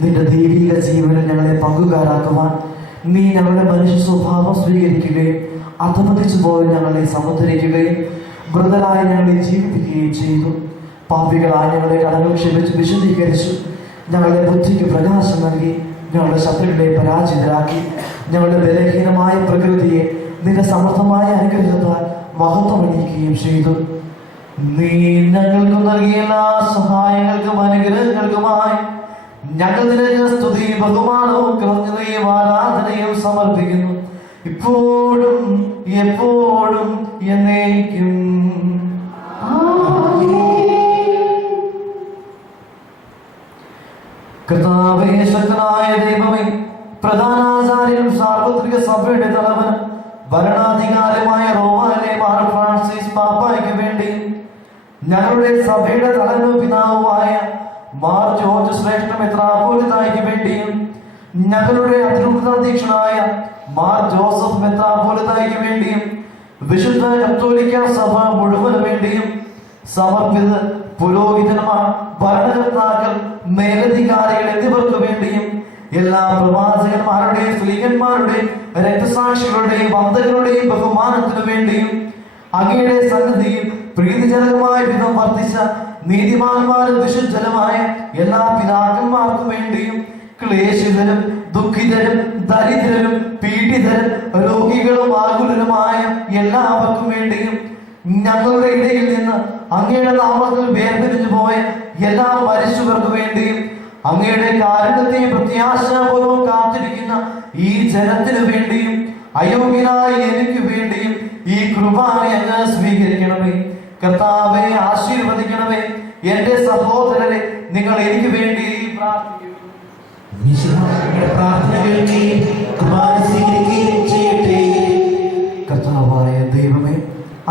നിന്റെ ദൈവിക ജീവനിൽ ഞങ്ങളെ പങ്കുകാരാക്കുവാൻ നീ ഞങ്ങളുടെ മനുഷ്യ സ്വഭാവം സ്വീകരിക്കുകയും അധമതിച്ചു പോയി ഞങ്ങളെ സമുദ്രിക്കുകയും മൃതരായി ഞങ്ങളെ ജീവിപ്പിക്കുകയും ചെയ്തു. പാപികളായ ഞങ്ങളെ കടകൾ ക്ഷമിച്ച് വിശദീകരിച്ചു. ഞങ്ങളുടെ ബുദ്ധിക്ക് പ്രകാശം നൽകി ഞങ്ങളുടെ ശത്രുക്കളെ പരാജിതരാക്കി. ഞങ്ങളുടെ ബലഹീനമായ പ്രകൃതിയെ നിന്റെ സമർത്ഥമായ അനുഗ്രഹത്താൽ മഹത്വമണിയിക്കുകയും ചെയ്തു. നീ ഞങ്ങൾക്ക് നൽകിയ എല്ലാ സഹായങ്ങൾക്കും അനുഗ്രഹങ്ങൾക്കുമായി ഞങ്ങൾ നിനക്ക് സ്തുതിയും ബഹുമാനവും കൃതജ്ഞതയും ആരാധനയും സമർപ്പിക്കുന്നു, ഇപ്പോഴും എപ്പോഴും എന്നേക്കും. കർത്താവേ, ശക്തനായ ദൈവമേ, പ്രധാനാചാര്യനും സാർവത്രിക സഭയുടെ തലവനും ഭരണാധികാരമായ റോമാനിലെ മാർ ഫ്രാൻസിസ് പാപ്പായ്ക്ക് വേണ്ടി ഞങ്ങളുടെ സഭയുടെ തലവനും പിതാവുമായ മാർ ജോർജ് ശ്രേഷ്ഠ മെത്രാപ്പോലിത്തായ്ക്ക് വേണ്ടിയും ഞങ്ങളുടെ അതിരൂപതാധ്യക്ഷനായ മാർ ജോസഫ് മെത്രാപ്പോലിത്തായ്ക്ക് വേണ്ടിയും വിശുദ്ധ കത്തോലിക്ക സഭ മുഴുവന് വേണ്ടിയും സമർപ്പിത പുരോഹിതന്മാർ, ഭരണകർത്താക്കൾ, മേലധികാരികൾ എന്നിവർക്ക് വേണ്ടിയും എല്ലാ പ്രവാചകന്മാരുടെയും സ്ത്രീകന്മാരുടെയും രക്തസാക്ഷികളുടെയും വന്ദകളുടെയും ബഹുമാനത്തിനു വേണ്ടിയും അങ്ങയുടെ സന്നിധിയിൽ പ്രീതിജനകമായ വിധം വർദ്ധിച്ച നീതിമാന്മാരും വിശുദ്ധരുമായ എല്ലാ പിതാക്കന്മാർക്കും വേണ്ടിയും ക്ലേശിതരും ദുഃഖിതരും ദരിദ്രരും പീഡിതരും രോഗികളും ആകുലരുമായ എല്ലാവർക്കും വേണ്ടിയും ഞങ്ങളുടെ ഇടയിൽ നിന്ന് അങ്ങയുടെ നാമത്തിൽ വേർപിരിഞ്ഞു പോയ എല്ലാ മരിച്ചവർക്ക് വേണ്ടിയും അങ്ങയുടെ കാരുണ്യത്തെയും പ്രത്യാശാപൂർവം കാത്തിരിക്കുന്ന ഈ ജനത്തിനു വേണ്ടിയും അയോഗ്യനായ എനിക്ക് വേണ്ടിയും ഈ കൃപാനെ അങ്ങ് സ്വീകരിക്കണമേ. കർത്താവെ, ആശീർവദിക്കണമേ. എന്റെ സഹോദരരെ, നിങ്ങൾ എനിക്ക് വേണ്ടി പ്രാർത്ഥിക്കുന്നു. കർത്താവായ ദൈവമേ,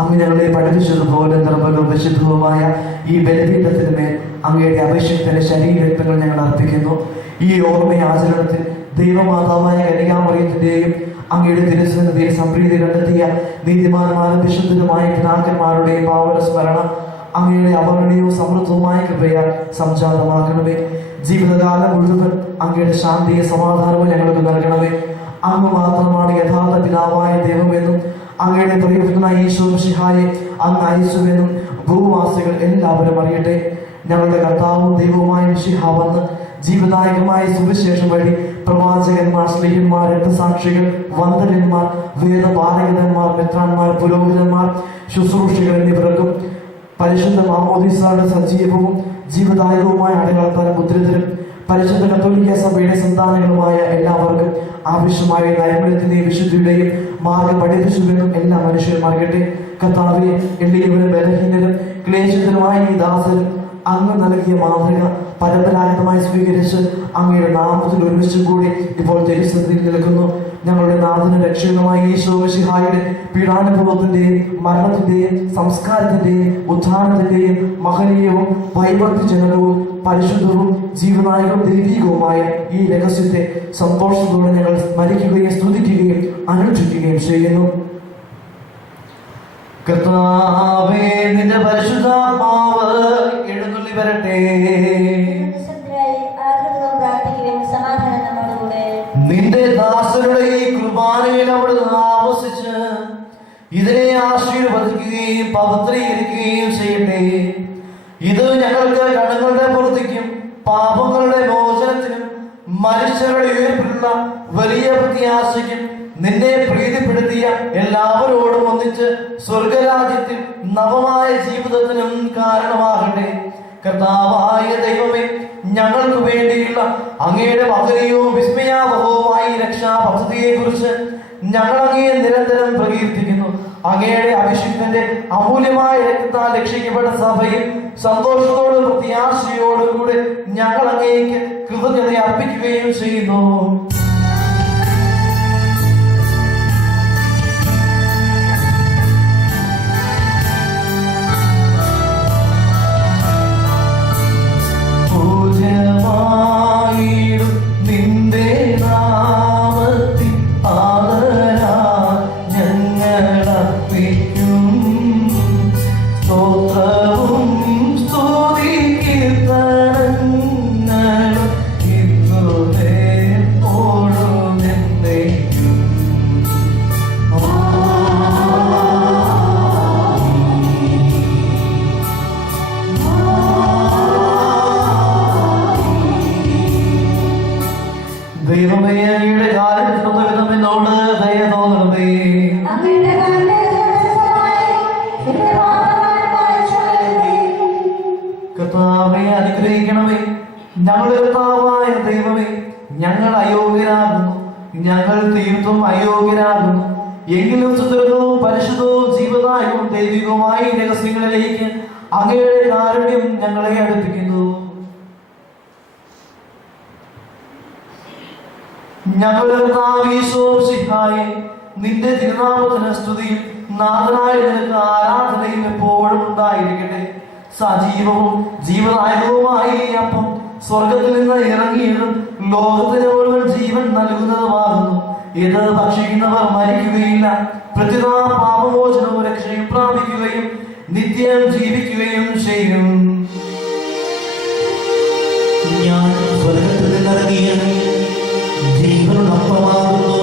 അങ്ങ് ഞങ്ങളെ പഠിപ്പിച്ചതുപോലെ നിർമ്മലവും വിശുദ്ധവുമായ ഈ ബലിപീഠത്തിന് മേൽ അങ്ങയുടെ അഭിഷേകത്തിന്റെ ശരീരങ്ങൾ ഞങ്ങൾ അർപ്പിക്കുന്നു. ഈ ഓർമ്മ ആചരണത്തിൽ ദൈവമാതാവായ കന്യകാമറിയത്തിന്റെയും അങ്ങയുടെ തിരുസന്നിധിയിൽ സംപ്രീതി കണ്ടെത്തിയ നീതിമാന്മാരും വിശുദ്ധരുമായ പിതാക്കന്മാരുടെയും പാവന സ്മരണ അങ്ങയുടെ അപകടവും സമൃദ്ധവുമായ കൃപയാൽ സംജാതമാക്കണമേ. ജീവിതകാലം മുഴുവൻ അങ്ങയുടെ ശാന്തിയും സമാധാനവും ഞങ്ങൾക്ക് നൽകണമേ. അങ്ങ് മാത്രമാണ് യഥാർത്ഥ പിതാവായ ദൈവമെന്നും അങ്ങയുടെ പ്രിയപുത്രനായ ഈശോ മിശിഹായെ അങ്ങ് അയച്ചുവെന്നും ഭൂവാസികൾ എല്ലാവരും അറിയട്ടെ. ഞങ്ങളുടെ കർത്താവും ദൈവവുമായ മിശിഹ വന്ന് ജീവദായകമായ സുവിശേഷം വഴി പ്രവാചകന്മാർ, സ്ത്രീയന്മാർ, രക്തസാക്ഷികൾ, വന്ദകന്മാർ, വേദപാരകന്മാർ, മെത്രാന്മാർ, പുരോഹിതന്മാർ, ശുശ്രൂഷികൾ എന്നിവർക്കും പരിശുദ്ധ മാമോദീസയുടെ സജീവവും ജീവദായകവുമായ അടയാളത്താലും മുദ്രിതരും പരിശുദ്ധ കത്തോലിക്ക സഭയുടെ സന്താനങ്ങളുമായ എല്ലാവർക്കും ആവശ്യമായ നൈർമല്യത്തിന്റെയും വിശുദ്ധിയുടെയും മാർഗം പഠിപ്പിച്ചുവെന്നും എല്ലാ മനുഷ്യരും അറിയട്ടെ. കർത്താവെ, എളിയവരും ബലഹീനരും ക്ലേശിതരുമായ ഈ ദാസരും അങ്ങ് നൽകിയ മാതൃക പരമ്പരാഗതമായി സ്വീകരിച്ച് അങ്ങയുടെ നാമത്തിൽ ഒരുമിച്ചും കൂടി ഇപ്പോൾ തിരുസന്നിധിയിൽ നിൽക്കുന്നു. ഞങ്ങളുടെ നാഥനും രക്ഷകനുമായ യേശു മിശിഹായുടെ പീഡാനുഭവത്തിന്റെയും മരണത്തിന്റെയും സംസ്കാരത്തിന്റെയും ഉത്ഥാനത്തിന്റെയും മഹനീയവും വൈവർത്തിജനകവും പരിശുദ്ധവും ജീവനായകവും ദൈവികവുമായ ഈ രഹസ്യത്തെ സന്തോഷത്തോടെ ഞങ്ങൾ സ്മരിക്കുകയും സ്തുതിക്കുകയും അനുഷ്ഠിക്കുകയും ചെയ്യുന്നു. കർത്താവേ, നിന്റെ പരിശുദ്ധാത്മാവ് എഴുന്നള്ളി വരട്ടെ. നിന്റെ ദാസരുടെ ഈ കുർബാനയിൽ അവിടുന്ന് ആവസിച്ച് ഇതിനെ ആശീർവദിക്കുകയും പവിത്രീകരിക്കുകയും ചെയ്യട്ടെ. ഇത് ഞങ്ങൾക്ക് കടങ്ങളുടെ പുറത്തേക്കും പാപങ്ങളുടെ മോചനത്തിനും മനുഷ്യരുടെ ഉയർപ്പിലുള്ള വലിയ പ്രത്യാശയ്ക്കും നിന്നെ പ്രീതിപ്പെടുത്തിയ എല്ലാവരോടും ഒന്നിച്ച് സ്വർഗരാജ്യത്തിൽ നവമായ ജീവിതത്തിനും കാരണമാകട്ടെ. കർത്താവായ ദൈവമേ, ഞങ്ങൾക്ക് വേണ്ടിയുള്ള അങ്ങയുടെ മഹനീയവും വിസ്മയാവഹവുമായ രക്ഷാ പദ്ധതിയെ കുറിച്ച് ഞങ്ങൾ അങ്ങയെ നിരന്തരം പ്രകീർത്തിക്കുന്നു. അങ്ങയുടെ അഭിഷിക്തന്റെ അമൂല്യമായ രക്തത്താൽ രക്ഷിക്കപ്പെട്ട സഭയിൽ സന്തോഷത്തോടും പ്രത്യാശയോടും കൂടെ ഞങ്ങൾ അങ്ങേക്ക് കൃതജ്ഞത അർപ്പിക്കുകയും ചെയ്യുന്നു. നിന്റെ നാമത്തിൽ ആദരാ ഞങ്ങളർപ്പിക്കും സ്തോത്രവും സ്തുതി കീർത്തനങ്ങളും ഇപ്പോഴും എന്നേക്കും. ദൈവമേ, അങ്ങയുടെ കാലഘട്ടം എന്നോട് ദയ തോന്നണമേ. കർത്താവേ, അനുഗ്രഹിക്കണമേ. ഞങ്ങളുടെ കർത്താവായ ദൈവമേ, ഞങ്ങൾ അയോഗ്യരാകുന്നു, ഞങ്ങൾ തീർത്തും അയോഗ്യരാകുന്നു. എങ്കിലും സുന്ദരവും പരിശുദ്ധവും ജീവദായകവും ദൈവികവുമായ രഹസ്യങ്ങളിലേക്ക് അങ്ങയുടെ കാരുണ്യം ഞങ്ങളെ അടുപ്പിക്കുന്നു. ഞങ്ങളുടെ കർത്താവേ, നിന്റെ തിരുനാമത്തിന് സ്തുതിയും നാഥനായ നിനക്ക് ആരാധനയും എപ്പോഴും ഉണ്ടായിരിക്കട്ടെ. സജീവവും ജീവദായകവുമായ ഈ അപ്പം സ്വർഗത്തിൽ നിന്ന് ഇറങ്ങിയതും ലോകത്തിന് മുഴുവൻ ജീവൻ നൽകുന്നതുമാകുന്നു. ഇത് ഭക്ഷിക്കുന്നവർ മരിക്കുകയില്ല, പ്രതിനാ പാപമോചനവും രക്ഷയും പ്രാപിക്കുകയും നിത്യം ജീവിക്കുകയും ചെയ്യും. ഞാൻ സ്വർഗത്തിൽ നിന്നിറങ്ങിയ ജീവനുള്ള അപ്പമാകുന്നു.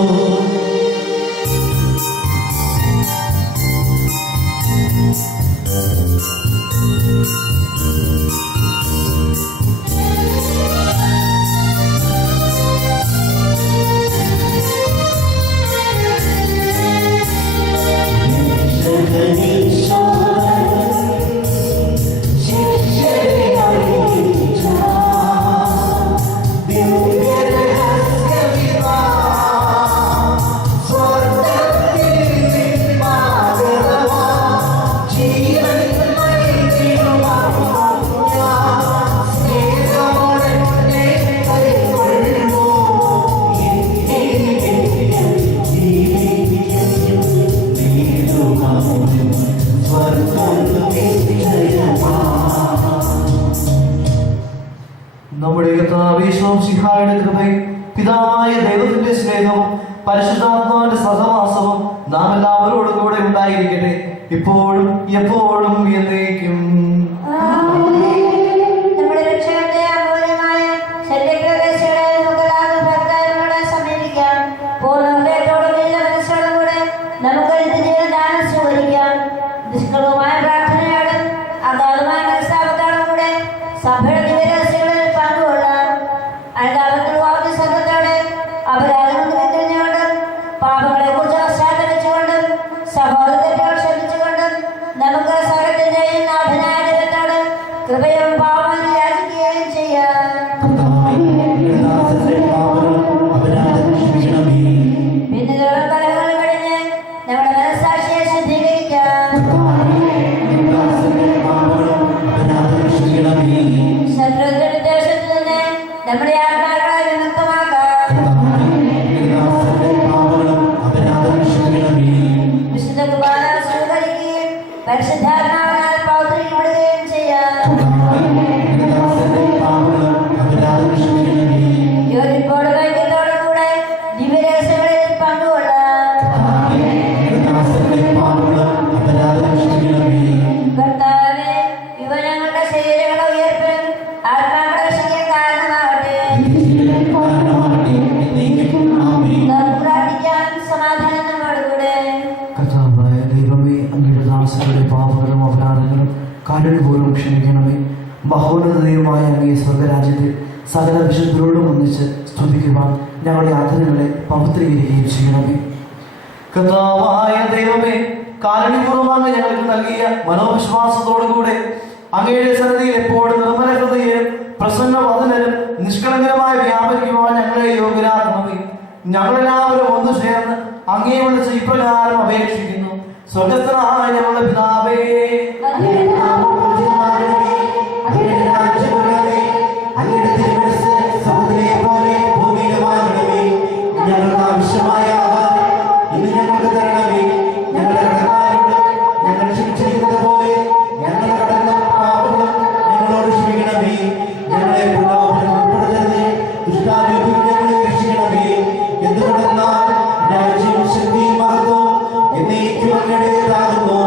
നമ്മുടെ കർത്താവേ, കൃപയും പിതാവായ ദൈവത്തിന്റെ സ്നേഹവും പരിശുദ്ധാത്മാവിന്റെ സഹവാസവും നാം എല്ലാവരോടും കൂടെ ഉണ്ടായിരിക്കട്ടെ, ഇപ്പോഴും എപ്പോഴും എന്നേക്കും. നമുക്ക് സകലത്തിന്റെയും നാഥനായ കാരുണ്യപൂർവ്വം ക്ഷമിക്കണമേ. മഹോന്നതയുമായ അങ്ങേ സ്വർഗരാജ്യത്തിൽ സകല വിശുദ്ധരോടും ഒന്നിച്ച് സ്തുതിക്കുവാൻ ഞങ്ങളുടെ ആദരങ്ങളെ പവിത്രീകരിക്കുകയും ചെയ്യണമേ. കർത്താവായ ദൈവമേ, കാരുണ്യപൂർവ്വം അങ്ങ് ഞങ്ങൾക്ക് നൽകിയ മനോവിശ്വാസത്തോടുകൂടെ അങ്ങയുടെ സന്നിധിയിൽ എപ്പോഴും നിർമ്മല ഹൃദയരും പ്രസന്നവദനരും നിഷ്കളങ്കരമായി വ്യാപരിക്കുവാൻ ഞങ്ങളെ യോഗ്യരാക്കണമേ. ഞങ്ങളെല്ലാവരും ഒന്നു ചേർന്ന് അങ്ങയെ വിളിച്ച് ഇപ്രകാരം അപേക്ഷിക്കുന്നു. സ്വർഗ്ഗസ്ഥനായ ഞങ്ങളുടെ പിതാവേ, ഞങ്ങൾക്ക് ആവശ്യമായ ഇന്ന് ഞങ്ങൾക്ക് തരണമേ. ഞങ്ങളുടെ കടക്കാരോട് ഞങ്ങൾ ക്ഷമിച്ചിരിക്കുന്നത് പോലെ ഞങ്ങളുടെ കടങ്ങളും പാപങ്ങളും ഞങ്ങളോട് ക്ഷമിക്കണമേ. ഞങ്ങളെ ഉൾപ്പെടുത്തരുതേ, ദുഷ്ടാരൂപിൽ ഞങ്ങളെ രക്ഷിക്കണമേ. എന്തുകൊണ്ടെന്നാൽ രാജ്യവും ശക്തിയും മഹത്വവും എന്നേക്കും അങ്ങയുടേതാകുന്നു.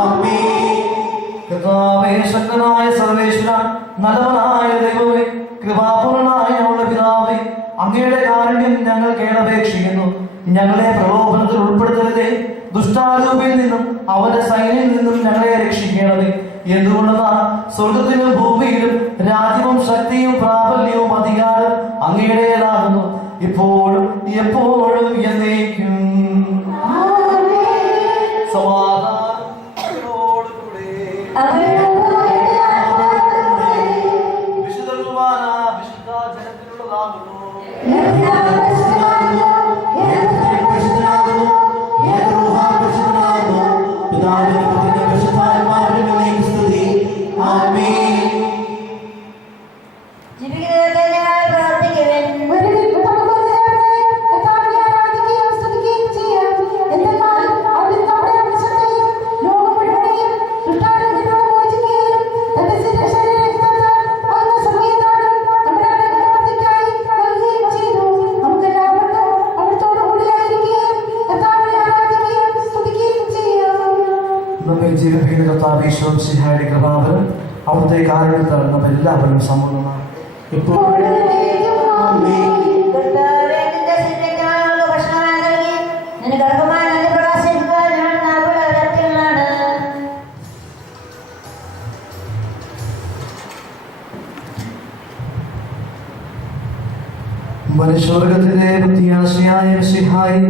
ആമേൻ. കർത്താവേ, ശക്തനായ സർവേശ്വര, നല്ലവനായ ദൈവമേ, കൃപാപൂർണനായ ഞങ്ങളുടെ പിതാവേ, അങ്ങയുടെ കാരുണ്യം ഞങ്ങൾ കേടപേക്ഷിക്കുന്നു. ഞങ്ങളെ പ്രലോഭനത്തിൽ ഉൾപ്പെടുത്തരുതേ, ദുഷ്ടാരൂപിയിൽ നിന്നും അവന്റെ സൈന്യത്തിൽ നിന്നും ഞങ്ങളെ രക്ഷിക്കണമേ. എന്തുകൊണ്ടെന്നാൽ സ്വർഗത്തിലും ഭൂമിയിലും രാജ്യവും ശക്തിയും പ്രാബല്യവും അധികാരം അങ്ങയുടേതാകുന്നു, ഇപ്പോഴും എപ്പോഴും എന്നേക്കും. സമാധാനത്തോടുകൂടെ വിശുദ്ധ കുർബാന വിശുദ്ധ ജനത്തിനുള്ളതാകുന്നു. ജീവിക്കുന്നതിനായി പ്രാർത്ഥിക്കുവിൻ. നമ്മെ ജീവിപ്പിക്കുന്ന കർത്താവേ, ഈശോമിശിഹായുടെ കൃപാവരം അവിടുത്തെ കാരണത്താൽ നാം എല്ലാവരും സമ്പൂർണ്ണമാണ്. കർത്താവേ, നിന്റെ ശരീരത്തിനായുള്ള ഭക്ഷണമായി നൽകി നിനക്ക് അർഹമായ നന്ദി പ്രകാശിപ്പിക്കാൻ ഞാൻ നാവുകളുടെ വ്യാപ്തികളാണ്. മനുഷ്യവർഗത്തിന്റെ പ്രത്യാശയായ മിശിഹായി,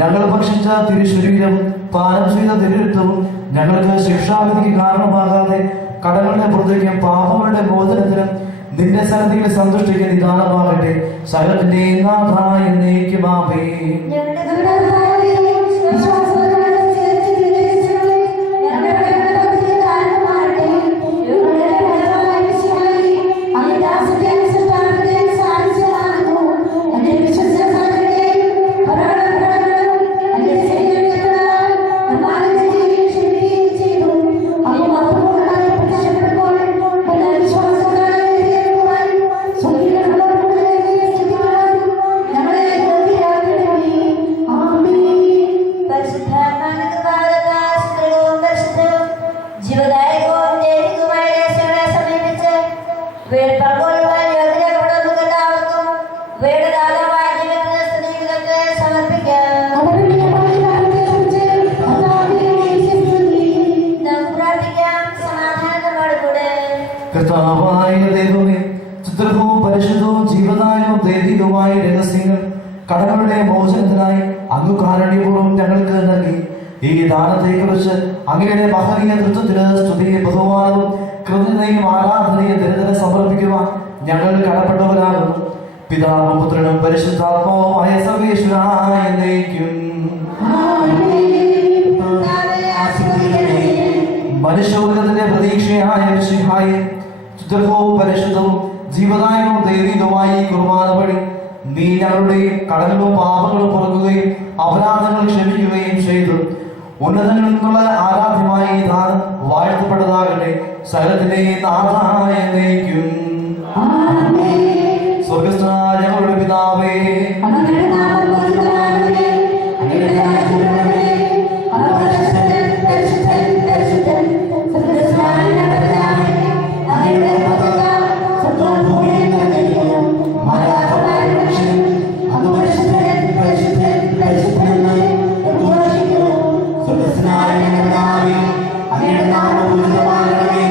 ഞങ്ങൾ ഭക്ഷിച്ച തിരുശരീരവും പാനം ചെയ്ത തിരുരക്തവും ഞങ്ങൾക്ക് ശിക്ഷാവിധിക്ക് കാരണമാകാതെ കടങ്ങളുടെ പുറത്തേക്കും പാപങ്ങളുടെ മോചനത്തിനും നിന്റെ സന്നിധിയുടെ സന്തുഷ്ടിക്ക് നിദാനമാകട്ടെ. സകലത്തിന്റെ നാഥായ എന്നേക്കും ആമേൻ. കർത്താവായ ദൈവമേ, ചിത്രവും പരിശുദ്ധവും ജീവനായവും ദൈവികവുമായ രഹസ്യങ്ങൾ കടങ്ങളുടെ മോചനത്തിനായി അങ്ങ് കാരുണ്യപൂർവ്വം ഞങ്ങൾക്ക് നൽകി. ഈ ദാനത്തെക്കുറിച്ച് അങ്ങയുടെ മഹനീയ തൃത്വത്തിന് സ്തുതിയും ബഹുമാനവും കൃതജ്ഞതയും ആരാധനയും നിരന്തരം സമർപ്പിക്കുവാൻ ഞങ്ങൾ കടപ്പെട്ടവരാകുന്നു. പിതാവും പുത്രനും പരിശുദ്ധാത്മാവുമായ സർവേശ്വരായ എന്നേക്കും. മനുഷ്യവർഗത്തിന്റെ പ്രതീക്ഷയായ മിശിഹായെ, ശുദ്ധവും പരിശുദ്ധവും ജീവദായകവും ദൈവികവുമായ ഈ കുർബാന വഴി നീ ഞങ്ങളുടെ കടങ്ങളും പാപങ്ങളും പൊറുക്കുകയും അപരാധങ്ങൾ ക്ഷമിക്കുകയും ചെയ്തു. ഉന്നതങ്ങളിൽ നിന്നുള്ള ആരാധ്യമായ ഈ ദാനം വാഴ്ത്തപ്പെട്ടതാകട്ടെ. സകലത്തിന്റെ നാഥായ എന്നേക്കും. സ്വർഗ്ഗസ്ഥനായ ഞങ്ങളുടെ പിതാവേ, അങ്ങയുടെ നാമം പൂജിതമാകണമേ.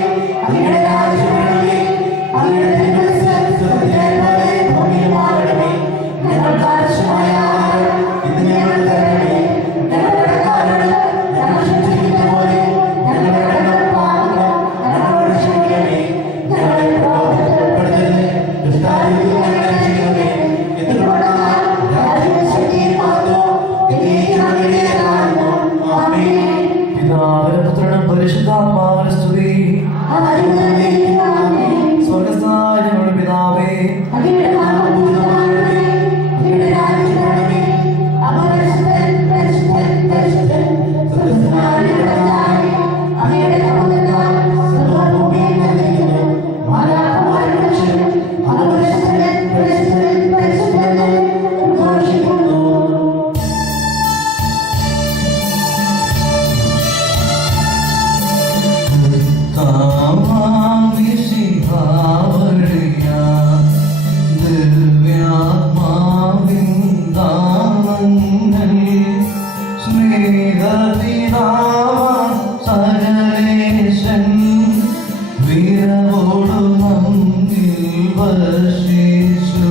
സകലേശൻ വീരവോടു നമ്മിൽ വർഷിച്ചു.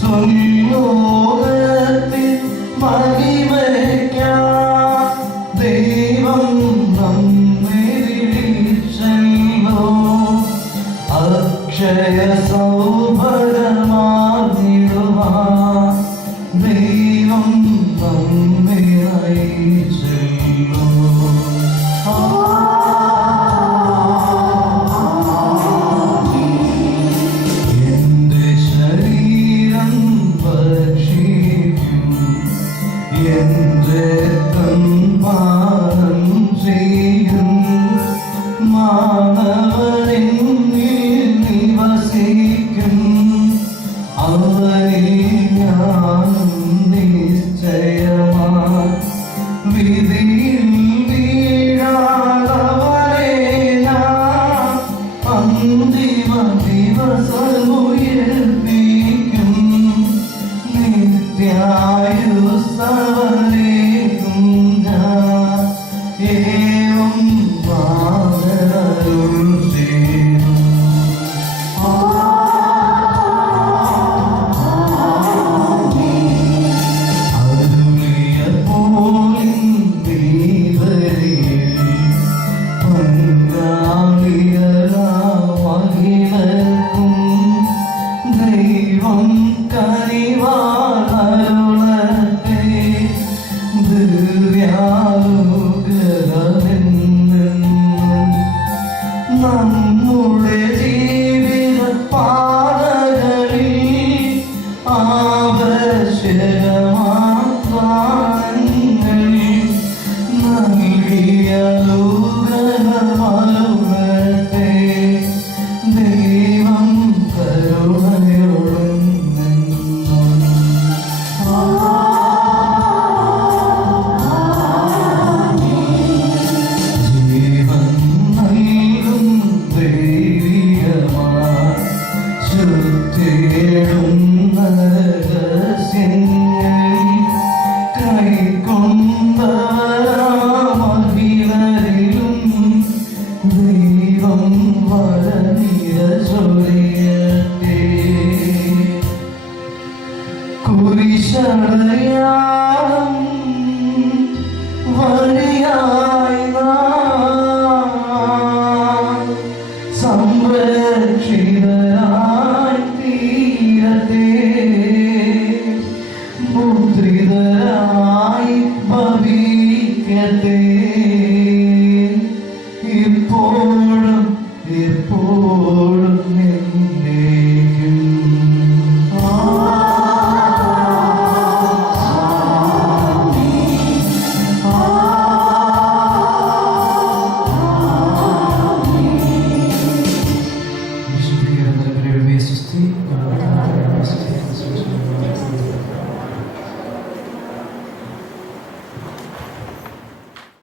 സ്വർലോകത്തിൽ മഹിമയ്ക്കായി ദൈവം നമ്മെ വിളിച്ചല്ലോ. അക്ഷയ സൗഭഗമാർന്നിടുവാൻ ദൈവം നമ്മെ അയച്ചല്ലോ. എന്റെ ശരീരം ഭക്ഷിക്കും, എന്റെ പാനം ചെയ്യും, മാനവനിൽ നിവസിക്കും, അവനിൽ ഞാൻ നിശ്ചയമായി വിധിയിൽ വീഴാതവനെ ഞാൻ അന്തിമ ദിവസമുയർപ്പിക്കും. നിത്യായുസ്സവനേക്കും ഞാൻ ഏവം വാദരുൾ ചെയ്തു. അരുളിയ പോലിൻ ദീപരിൽ പങ്കാളിയരാമഹിളക്കും ദൈവം കനിവാളരുളട്ടെ. ദിവ്യാനുഗ്രഹമെന്നും നമ്മുടെ ജീവിത പാതകളിൽ ആവശ്യമാത്രങ്ങൾ നൽകിയ അനുഗ്രഹമരുളട്ടെ. ദൈവം കരുണയോടും ജീവൻ നൽകും ദൈവികമായി ശുദ്ധിയിടുന്ന രഹസ്യങ്ങൾ കൈക്കൊണ്ടവരാമഹിളരിലും ദൈവം വരനിര ചൊരിയട്ടെ. കുരിശടയാളം വഴിയായി നാം സംരക്ഷിതരായി തീരട്ടെ. മുദ്രിതരായി ഭവിക്കട്ടെ.